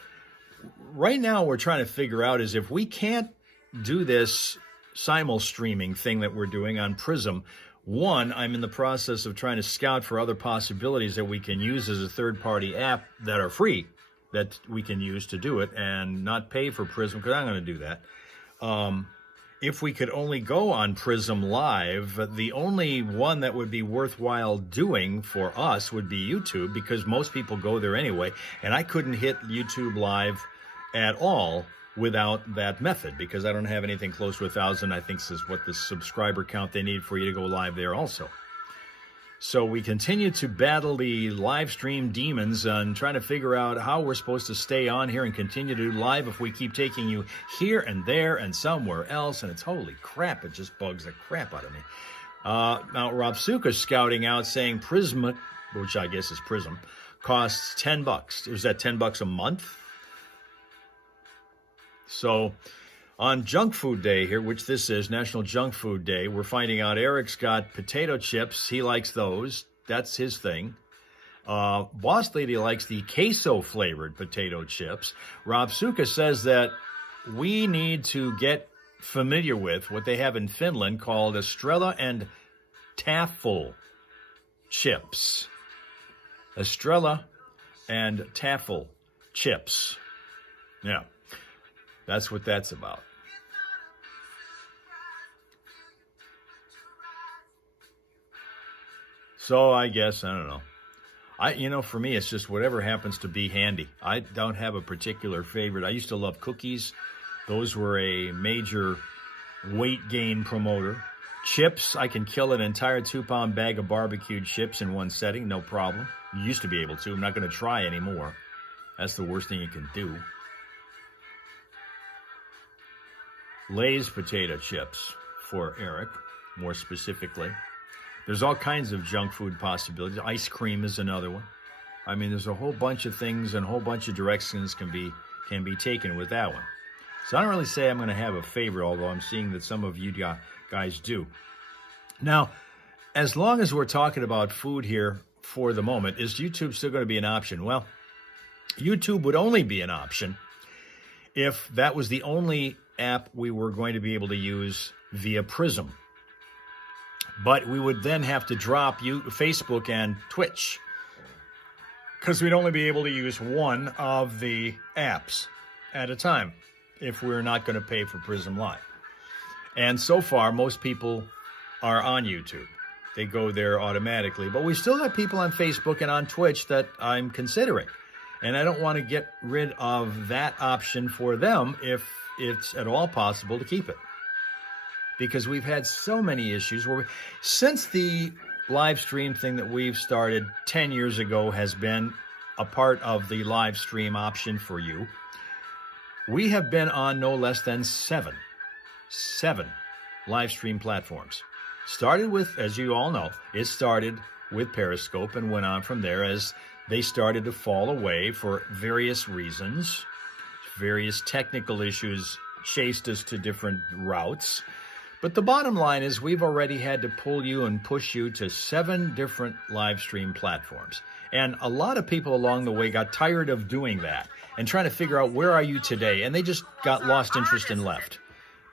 right now we're trying to figure out is if we can't do this simul streaming thing that we're doing on Prism, one, I'm in the process of trying to scout for other possibilities that we can use as a third-party app that are free that we can use to do it and not pay for Prism, because I'm going to do that. If we could only go on Prism Live, the only one that would be worthwhile doing for us would be YouTube, because most people go there anyway, and I couldn't hit YouTube Live at all without that method, because I don't have anything close to 1,000, I think this is what the subscriber count they need for you to go live there also. So we continue to battle the live stream demons and trying to figure out how we're supposed to stay on here and continue to do live if we keep taking you here and there and somewhere else. And it's holy crap, it just bugs the crap out of me. Now, Rob Suka's scouting out saying Prism, which I guess is Prism, costs $10. Is that $10 a month? So on Junk Food Day here, which this is, National Junk Food Day, we're finding out Eric's got potato chips. He likes those. That's his thing. Boss Lady likes the queso-flavored potato chips. Rob Suka says that we need to get familiar with what they have in Finland called Estrella and Taffel chips. Estrella and Taffel chips. Yeah, that's what that's about. So I guess, I don't know. For me, it's just whatever happens to be handy. I don't have a particular favorite. I used to love cookies. Those were a major weight gain promoter. Chips, I can kill an entire 2-pound bag of barbecued chips in one setting, no problem. You used to be able to. I'm not going to try anymore. That's the worst thing you can do. Lay's potato chips for Eric, more specifically. There's all kinds of junk food possibilities. Ice cream is another one. I mean, there's a whole bunch of things and a whole bunch of directions can be taken with that one. So I don't really say I'm going to have a favorite, although I'm seeing that some of you guys do. Now, as long as we're talking about food here for the moment, is YouTube still going to be an option? Well, YouTube would only be an option if that was the only app we were going to be able to use via Prism. But we would then have to drop Facebook and Twitch, because we'd only be able to use one of the apps at a time if we're not going to pay for Prism Live. And so far, most people are on YouTube. They go there automatically. But we still got people on Facebook and on Twitch that I'm considering. And I don't want to get rid of that option for them if it's at all possible to keep it. Because we've had so many issues where since the live stream thing that we've started 10 years ago has been a part of the live stream option for you, we have been on no less than seven live stream platforms. Started with, as you all know, it started with Periscope and went on from there as they started to fall away for various reasons. Various technical issues chased us to different routes. But the bottom line is we've already had to pull you and push you to 7 different live stream platforms. And a lot of people along the way got tired of doing that and trying to figure out where are you today, and they just got lost interest and left.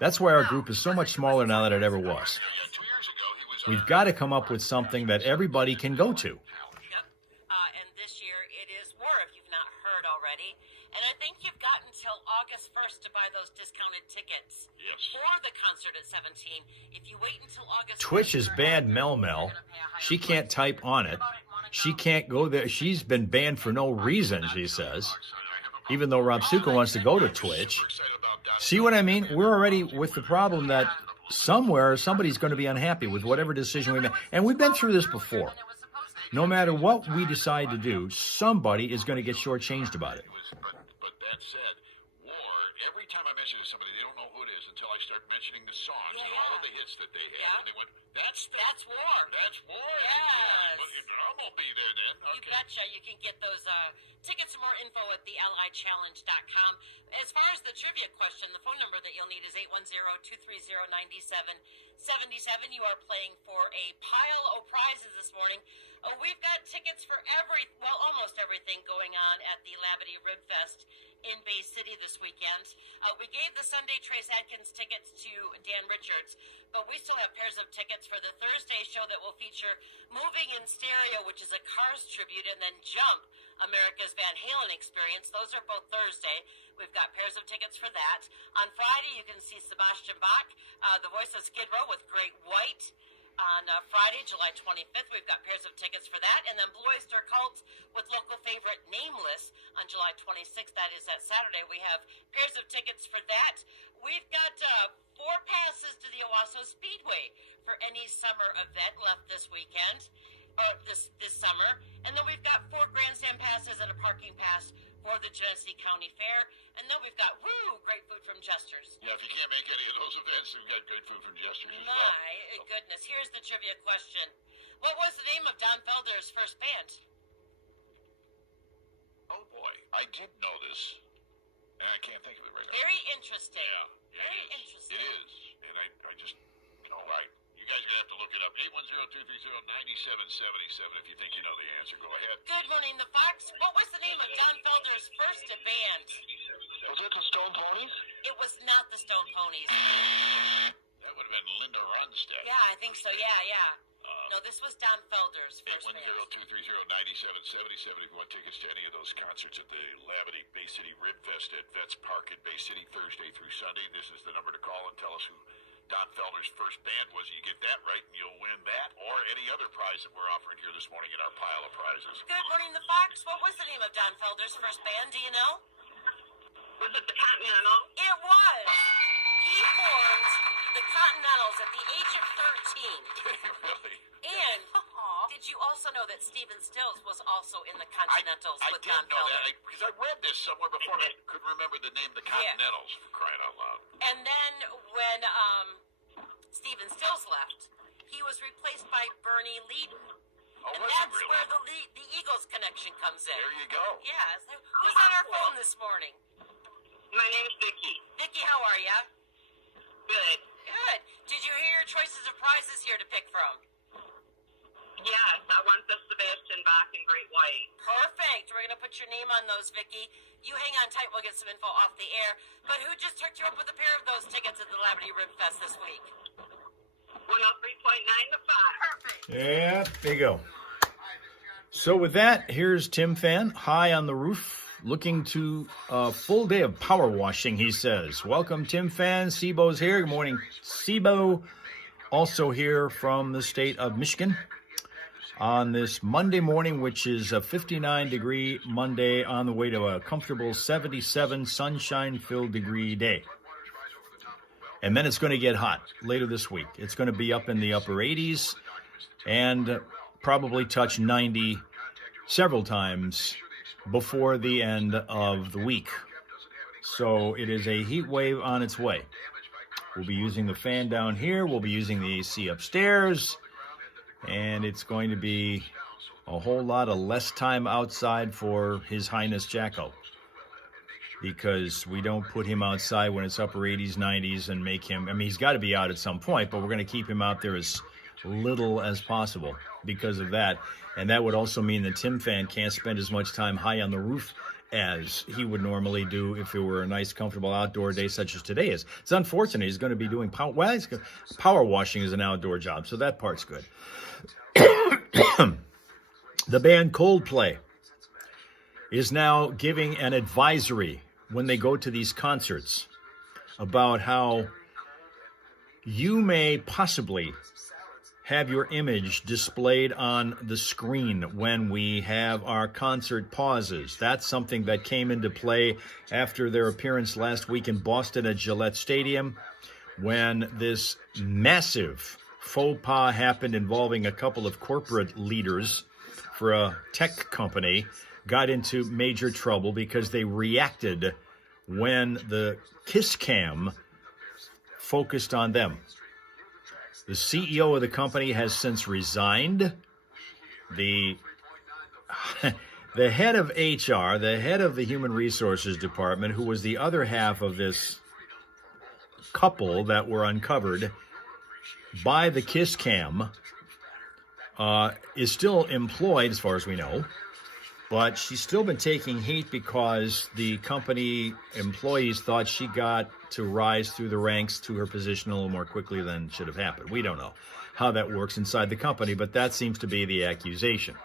That's why our group is so much smaller now than it ever was. We've got to come up with something that everybody can go to. Yep. And this year it is War, if you've not heard already. And I think you've got until August 1st to buy those discounted tickets for the concert at 17. If you wait until August 1st... Twitch is banned Mel. She can't type on it. She can't go there. She's been banned for no reason, she says. Even though Rob Suka wants to go to Twitch. See what I mean? We're already with the problem that somewhere somebody's going to be unhappy with whatever decision we make. And we've been through this before. No matter what we decide to do, somebody is going to get shortchanged about it. But that said, War, every time I mention it to somebody, they don't know who it is until I start mentioning the songs and all of the hits that they have. And they went, that's War. That's War. Yes. I won't be there then. You betcha. You can get those tickets and more info at thelichallenge.com. As far as the trivia question, the phone number that you'll need is 810-230-9777. You are playing for a pile of prizes this morning. We've got tickets for almost everything going on at the Labadee Rib Fest in Bay City this weekend. We gave the Sunday Trace Adkins tickets to Dan Richards, but we still have pairs of tickets for the Thursday show that will feature Moving in Stereo, which is a Cars tribute, and then Jump, America's Van Halen Experience. Those are both Thursday. We've got pairs of tickets for that. On Friday, you can see Sebastian Bach, the voice of Skid Row, with Great White. On Friday, July 25th, we've got pairs of tickets for that. And then Blue Oyster Cult with local favorite Nameless on July 26th. That is that Saturday. We have pairs of tickets for that. We've got 4 passes to the Owasso Speedway for any summer event left this weekend, or this summer. And then we've got 4 grandstand passes and a parking pass for the Genesee County Fair. And then we've got, great food from Jester's. Yeah, if you can't make any of those events, we've got good food from Jester's as well. My goodness. Here's the trivia question. What was the name of Don Felder's first band? Oh, boy. I did know this, and I can't think of it right now. Very interesting. Yeah, Very it is. interesting. It is. And I just, you guys are going to have to look it up. 810-230-9777. If you think you know the answer, go ahead. Good morning, the Fox. What was the name of Don Felder's first band? Was it the Stone Ponies? It was not the Stone Ponies. That would have been Linda Ronstadt. Yeah, I think so. Yeah. No, this was Don Felder's first band. 810-230-9777. If you want tickets to any of those concerts at the Labadee Bay City Rib Fest at Vets Park in Bay City, Thursday through Sunday, this is the number to call and tell us who Don Felder's first band was. You get that right and you'll win that or any other prize that we're offering here this morning in our pile of prizes. Good morning, the Fox. What was the name of Don Felder's first band? Do you know? Was it the Continental? It was. He formed the Continentals at the age of 13. Really? And did you also know that Stephen Stills was also in the Continentals I with did Don know Felder? that because I read this somewhere before. I couldn't remember the name, the Continentals, for crying out loud. And then when Stephen Stills left, he was replaced by Bernie Leadon. Oh, And was that's he really? where the Eagles connection comes in. There you go. Yes. Who's on our phone this morning? My name's Vicky. Vicky, how are ya? Good. Good. Did you hear your choices of prizes here to pick from? Yes, I want the Sebastian Bach and Great White. Perfect. We're going to put your name on those, Vicky. You hang on tight. We'll get some info off the air. But who just hooked you up with a pair of those tickets at the Labadee Rib Fest this week? 103.9 to 5. Perfect. Yeah, there you go. So with that, here's Tim Fan, high on the roof, looking to a full day of power washing, he says. Welcome, Tim Fan. Sebo's here. Good morning, Sebo. Also here from the state of Michigan on this Monday morning, which is a 59-degree Monday on the way to a comfortable 77 sunshine-filled degree day. And then it's going to get hot later this week. It's going to be up in the upper 80s and probably touch 90 several times before the end of the week. So it is a heat wave on its way. We'll be using the fan down here. We'll be using the AC upstairs. And it's going to be a whole lot of less time outside for His Highness Jacko, because we don't put him outside when it's upper 80s, 90s, and make him, I mean, he's got to be out at some point, but we're going to keep him out there as little as possible because of that. And that would also mean that Tim Fan can't spend as much time high on the roof as he would normally do if it were a nice, comfortable outdoor day such as today is. It's unfortunate. He's going to be doing power washing is an outdoor job, so that part's good. The band Coldplay is now giving an advisory when they go to these concerts about how you may possibly have your image displayed on the screen when we have our concert pauses. That's something that came into play after their appearance last week in Boston at Gillette Stadium, when this massive faux pas happened involving a couple of corporate leaders for a tech company got into major trouble because they reacted when the kiss cam focused on them. The CEO of the company has since resigned. The head of HR, the head of the Human Resources Department, who was the other half of this couple that were uncovered by the kiss cam, is still employed as far as we know. But she's still been taking heat because the company employees thought she got to rise through the ranks to her position a little more quickly than should have happened. We don't know how that works inside the company, but that seems to be the accusation.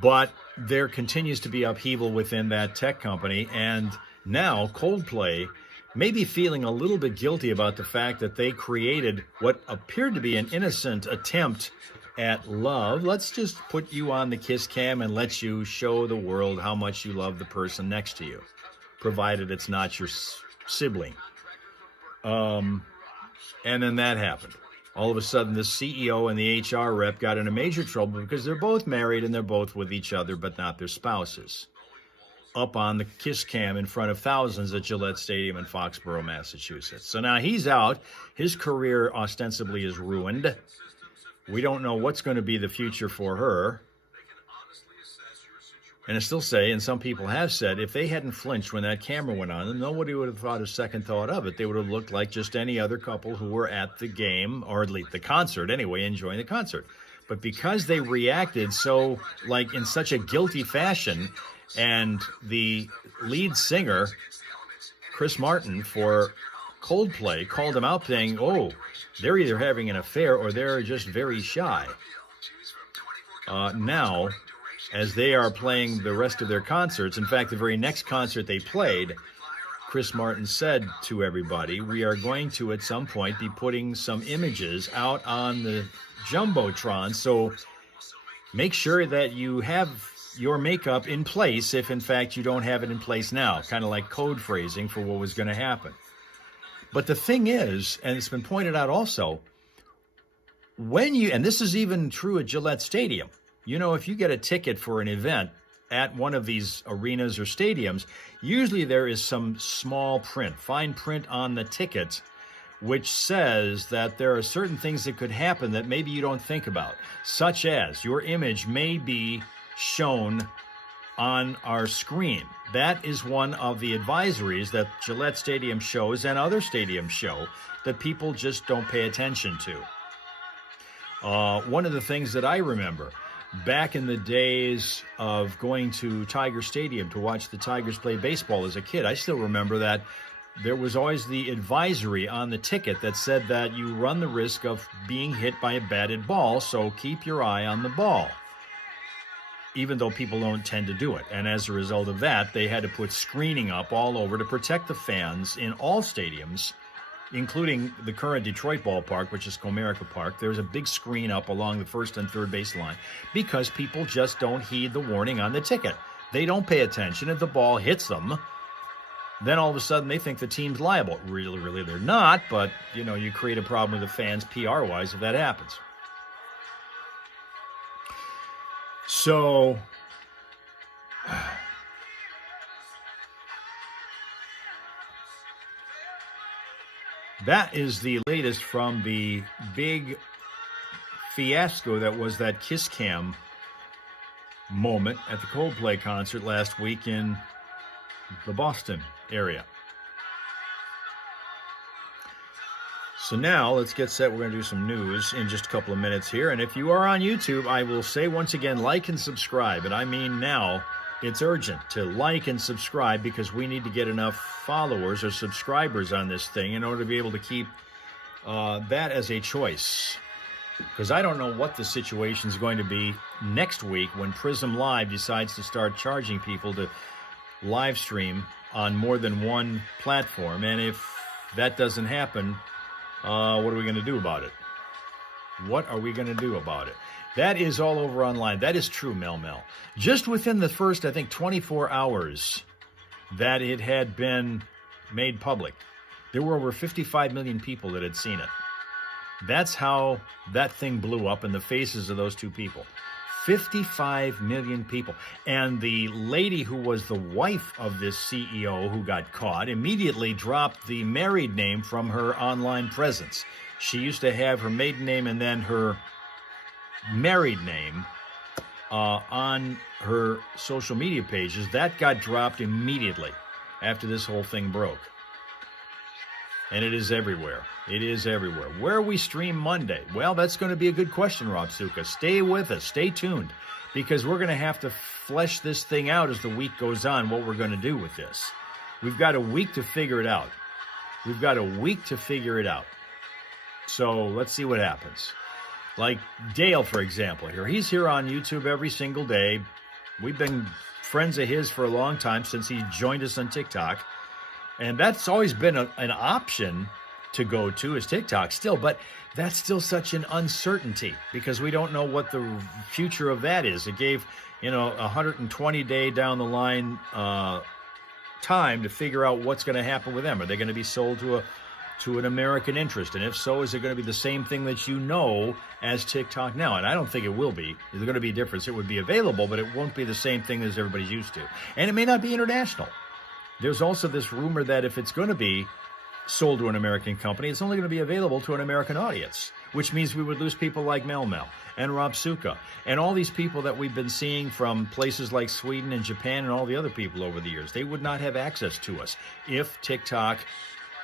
But there continues to be upheaval within that tech company, and now Coldplay may be feeling a little bit guilty about the fact that they created what appeared to be an innocent attempt at love. Let's just put you on the kiss cam and let you show the world how much you love the person next to you, provided it's not your sibling. And then that happened. All of a sudden, the CEO and the HR rep got into major trouble because they're both married and they're both with each other, but not their spouses, up on the kiss cam in front of thousands at Gillette Stadium in Foxborough, Massachusetts. So now he's out. His career ostensibly is ruined. We don't know what's going to be the future for her. And I still say, and some people have said, if they hadn't flinched when that camera went on, then nobody would have thought a second thought of it. They would have looked like just any other couple who were at the game, or at least the concert anyway, enjoying the concert. But because they reacted so, like, in such a guilty fashion, and the lead singer, Chris Martin, for Coldplay, called him out saying, oh, they're either having an affair or they're just very shy. Now, as they are playing the rest of their concerts, in fact, the very next concert they played, Chris Martin said to everybody, we are going to, at some point, be putting some images out on the Jumbotron, so make sure that you have your makeup in place if, in fact, you don't have it in place now, kind of like code phrasing for what was going to happen. But the thing is, and it's been pointed out also, when you, and this is even true at Gillette Stadium, you know, if you get a ticket for an event at one of these arenas or stadiums, usually there is some small print, fine print on the ticket, which says that there are certain things that could happen that maybe you don't think about, such as your image may be shown on our screen. That is one of the advisories that Gillette Stadium shows and other stadiums show that people just don't pay attention to. One of the things that I remember back in the days of going to Tiger Stadium to watch the Tigers play baseball as a kid, I still remember that there was always the advisory on the ticket that said that you run the risk of being hit by a batted ball, so keep your eye on the ball, even though people don't tend to do it. And as a result of that, they had to put screening up all over to protect the fans in all stadiums, including the current Detroit ballpark, which is Comerica Park. There's a big screen up along the first and third base line because people just don't heed the warning on the ticket. They don't pay attention. If the ball hits them, then all of a sudden they think the team's liable. Really, they're not, but, you create a problem with the fans PR-wise if that happens. So, that is the latest from the big fiasco that was that Kiss Cam moment at the Coldplay concert last week in the Boston area. So now let's get set. We're going to do some news in just a couple of minutes here. And if you are on YouTube, I will say once again, like and subscribe. And I mean now, it's urgent to like and subscribe because we need to get enough followers or subscribers on this thing in order to be able to keep that as a choice. Because I don't know what the situation is going to be next week when Prism Live decides to start charging people to live stream on more than one platform. And if that doesn't happen, what are we going to do about it? What are we going to do about it? That is all over online. That is true, Mel. Just within the first, I think, 24 hours that it had been made public, there were over 55 million people that had seen it. That's how that thing blew up in the faces of those two people. 55 million people. And the lady who was the wife of this CEO who got caught immediately dropped the married name from her online presence. She used to have her maiden name and then her married name on her social media pages. That got dropped immediately after this whole thing broke. And it is everywhere. It is everywhere. Where we stream Monday? Well, that's going to be a good question, Rob Suka. Stay with us. Stay tuned. Because we're going to have to flesh this thing out as the week goes on, what we're going to do with this. We've got a week to figure it out. So let's see what happens. Like Dale, for example, here. He's here on YouTube every single day. We've been friends of his for a long time since he joined us on TikTok. And that's always been an option to go to is TikTok still, but that's still such an uncertainty because we don't know what the future of that is. It gave, 120-day down the line time to figure out what's going to happen with them. Are they going to be sold to an American interest? And if so, is it going to be the same thing that as TikTok now? And I don't think it will be. There's going to be a difference. It would be available, but it won't be the same thing as everybody's used to. And it may not be international. There's also this rumor that if it's going to be sold to an American company, it's only going to be available to an American audience, which means we would lose people like Mel and Rob Suka and all these people that we've been seeing from places like Sweden and Japan and all the other people over the years. They would not have access to us if TikTok,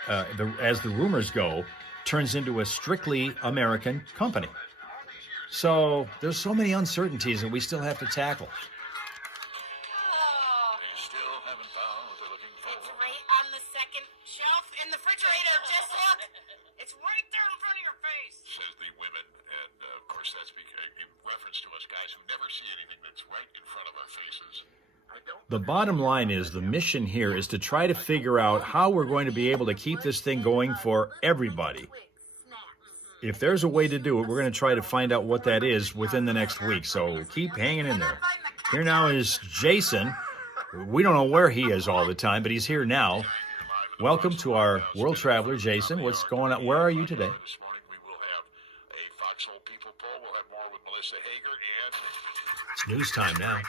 as the rumors go, turns into a strictly American company. So there's so many uncertainties that we still have to tackle. The bottom line is the mission here is to try to figure out how we're going to be able to keep this thing going for everybody. If there's a way to do it, we're going to try to find out what that is within the next week. So keep hanging in there. Here now is Jason. We don't know where he is all the time, but he's here now. Welcome to our world traveler, Jason. What's going on? Where are you today? This morning we will have a Foxhole People poll. We'll have more with Melissa Hager and... It's news time now.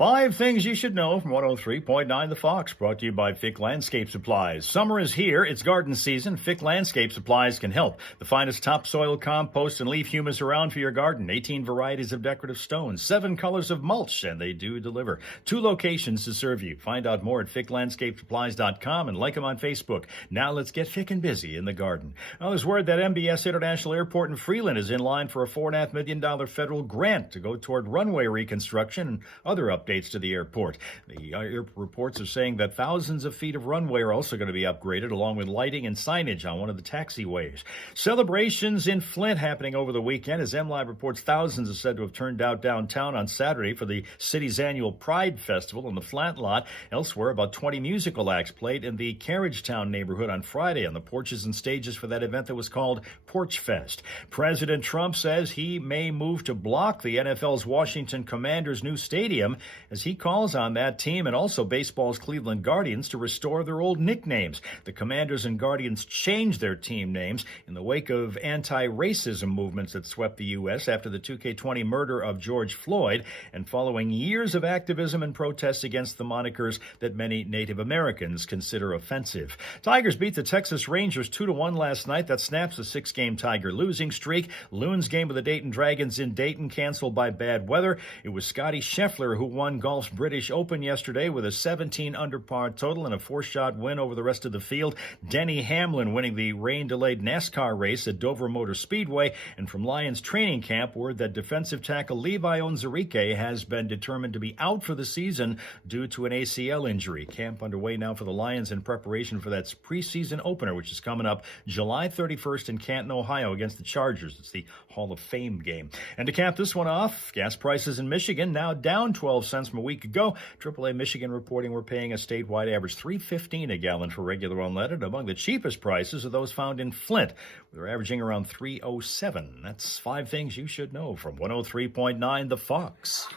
Five things you should know from 103.9 The Fox, brought to you by Fick Landscape Supplies. Summer is here. It's garden season. Fick Landscape Supplies can help. The finest topsoil, compost, and leaf humus around for your garden. 18 varieties of decorative stones, 7 colors of mulch, and they do deliver. 2 locations to serve you. Find out more at ficklandscapesupplies.com and like them on Facebook. Now let's get fickin' busy in the garden. Now there's word that MBS International Airport in Freeland is in line for a $4.5 million federal grant to go toward runway reconstruction and other updates updates to the airport. The reports are saying that thousands of feet of runway are also going to be upgraded, along with lighting and signage on one of the taxiways. Celebrations in Flint happening over the weekend. As MLive reports, thousands are said to have turned out downtown on Saturday for the city's annual Pride Festival in the flat lot. Elsewhere, about 20 musical acts played in the Carriagetown neighborhood on Friday on the porches and stages for that event that was called Porch Fest. President Trump says he may move to block the NFL's Washington Commanders' new stadium as he calls on that team and also baseball's Cleveland Guardians to restore their old nicknames. The Commanders and Guardians changed their team names in the wake of anti-racism movements that swept the U.S. after the 2K20 murder of George Floyd and following years of activism and protests against the monikers that many Native Americans consider offensive. Tigers beat the Texas Rangers 2-1 last night. That snaps the six-game Tiger losing streak. Loon's game with the Dayton Dragons in Dayton canceled by bad weather. It was Scotty Scheffler who won golf's British Open yesterday with a 17 under par total and a 4-shot win over the rest of the field. Denny Hamlin winning the rain-delayed NASCAR race at Dover Motor Speedway. And from Lions training camp, word that defensive tackle Levi Onwuzurike has been determined to be out for the season due to an ACL injury. Camp underway now for the Lions in preparation for that preseason opener, which is coming up July 31st in Canton, Ohio against the Chargers. It's the Hall of Fame game. And to cap this one off, gas prices in Michigan now down 12 cents from a week ago. AAA Michigan reporting we're paying a statewide average $3.15 a gallon for regular unleaded. Among the cheapest prices are those found in Flint. They're averaging around $3.07. That's 5 things you should know from 103.9 The Fox.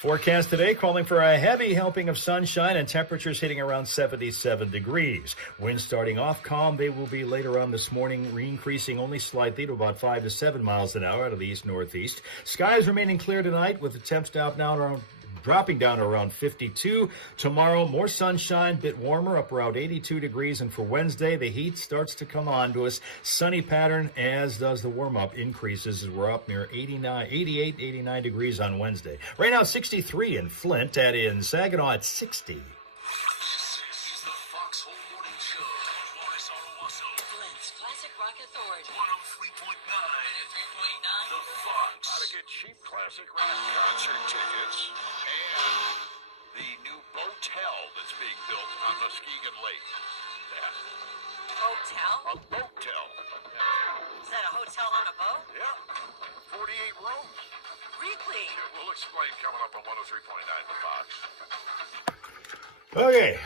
Forecast today calling for a heavy helping of sunshine and temperatures hitting around 77 degrees. Winds starting off calm. They will be later on this morning, increasing only slightly to about 5 to 7 miles an hour out of the east-northeast. Skies remaining clear tonight with the temps dropping down to around 52. Tomorrow, more sunshine, bit warmer, up around 82 degrees. And for Wednesday, the heat starts to come on to us. Sunny pattern, as does the warm-up increases as we're up near 88, 89 degrees on Wednesday. Right now, 63 in Flint, and in Saginaw at 60. This is the Fox Home Morning Show. Flint's Classic Rock Authority. 103.9. The Fox. How to get cheap classic rock concert tickets and the new boatel that's being built on Muskegon Lake. Yeah. Hotel? A boatel. Is that a hotel on a boat? Yeah. 48 rooms. Really? We'll explain coming up on 103.9 The Fox. Okay,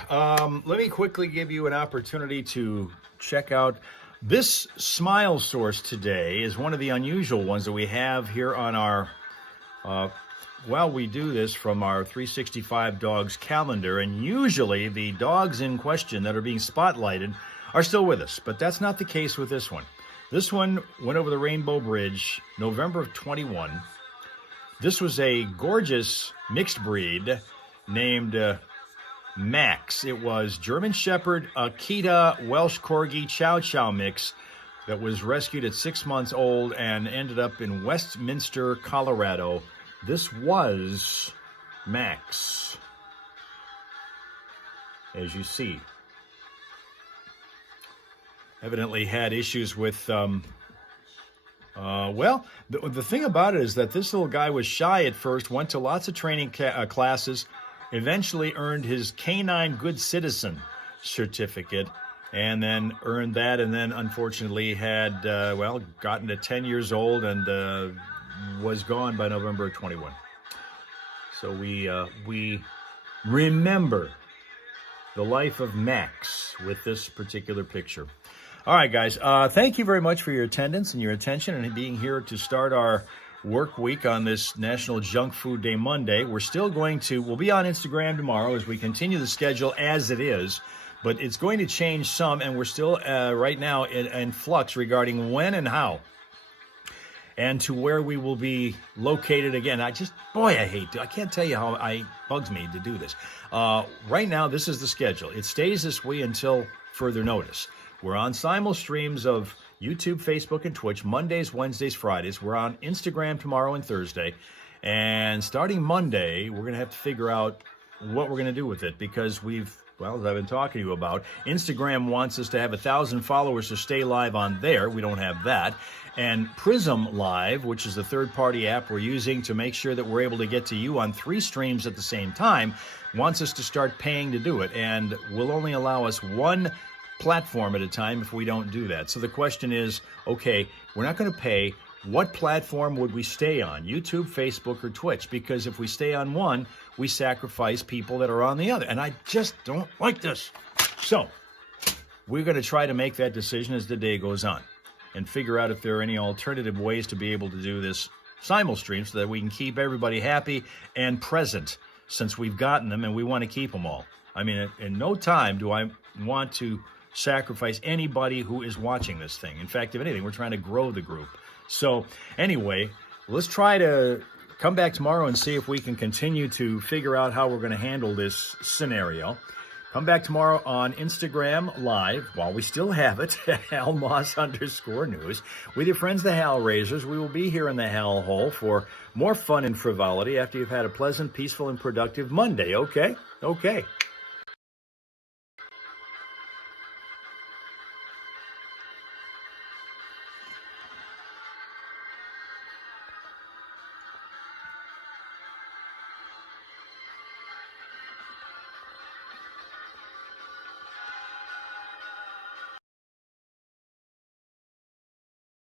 let me quickly give you an opportunity to check out this smile source today. Is one of the unusual ones that we have here on our, we do this from our 365 Dogs calendar, and usually the dogs in question that are being spotlighted are still with us, but that's not the case with this one. This one went over the Rainbow Bridge November of 21. This was a gorgeous mixed breed named Max. It was German Shepherd, Akita, Welsh Corgi, Chow Chow mix that was rescued at 6 months old and ended up in Westminster, Colorado. This was Max, as you see. Evidently had issues with, the thing about it is that this little guy was shy at first, went to lots of training classes, eventually earned his Canine Good Citizen certificate, and then earned that, and then unfortunately had, gotten to 10 years old and was gone by November of 21. So we remember the life of Max with this particular picture. All right, guys, thank you very much for your attendance and your attention and being here to start our work week on this National Junk Food Day Monday. We'll be on Instagram tomorrow as we continue the schedule as it is, but it's going to change some, and we're still right now in flux regarding when and how and to where we will be located again. I can't tell you how it bugs me to do this. Right now, this is the schedule. It stays this way until further notice. We're on simul streams of YouTube, Facebook, and Twitch Mondays, Wednesdays, Fridays. We're on Instagram tomorrow and Thursday. And starting Monday, we're going to have to figure out what we're going to do with it, because well, as I've been talking to you about, Instagram wants us to have 1,000 followers to stay live on there. We don't have that. And Prism Live, which is the third-party app we're using to make sure that we're able to get to you on 3 streams at the same time, wants us to start paying to do it. And will only allow us 1 platform at a time if we don't do that. So the question is, okay, we're not going to pay. What platform would we stay on? YouTube, Facebook, or Twitch? Because if we stay on one, we sacrifice people that are on the other. And I just don't like this. So we're going to try to make that decision as the day goes on and figure out if there are any alternative ways to be able to do this simul stream so that we can keep everybody happy and present, since we've gotten them and we want to keep them all. I mean, in no time do I want to sacrifice anybody who is watching this thing. In fact, if anything, we're trying to grow the group. So anyway, let's try to come back tomorrow and see if we can continue to figure out how we're going to handle this scenario. Come back tomorrow on Instagram Live, while we still have it, Hal Maas _news. With your friends, the Hal Raisers, we will be here in the Hal Hole for more fun and frivolity after you've had a pleasant, peaceful, and productive Monday, okay? Okay.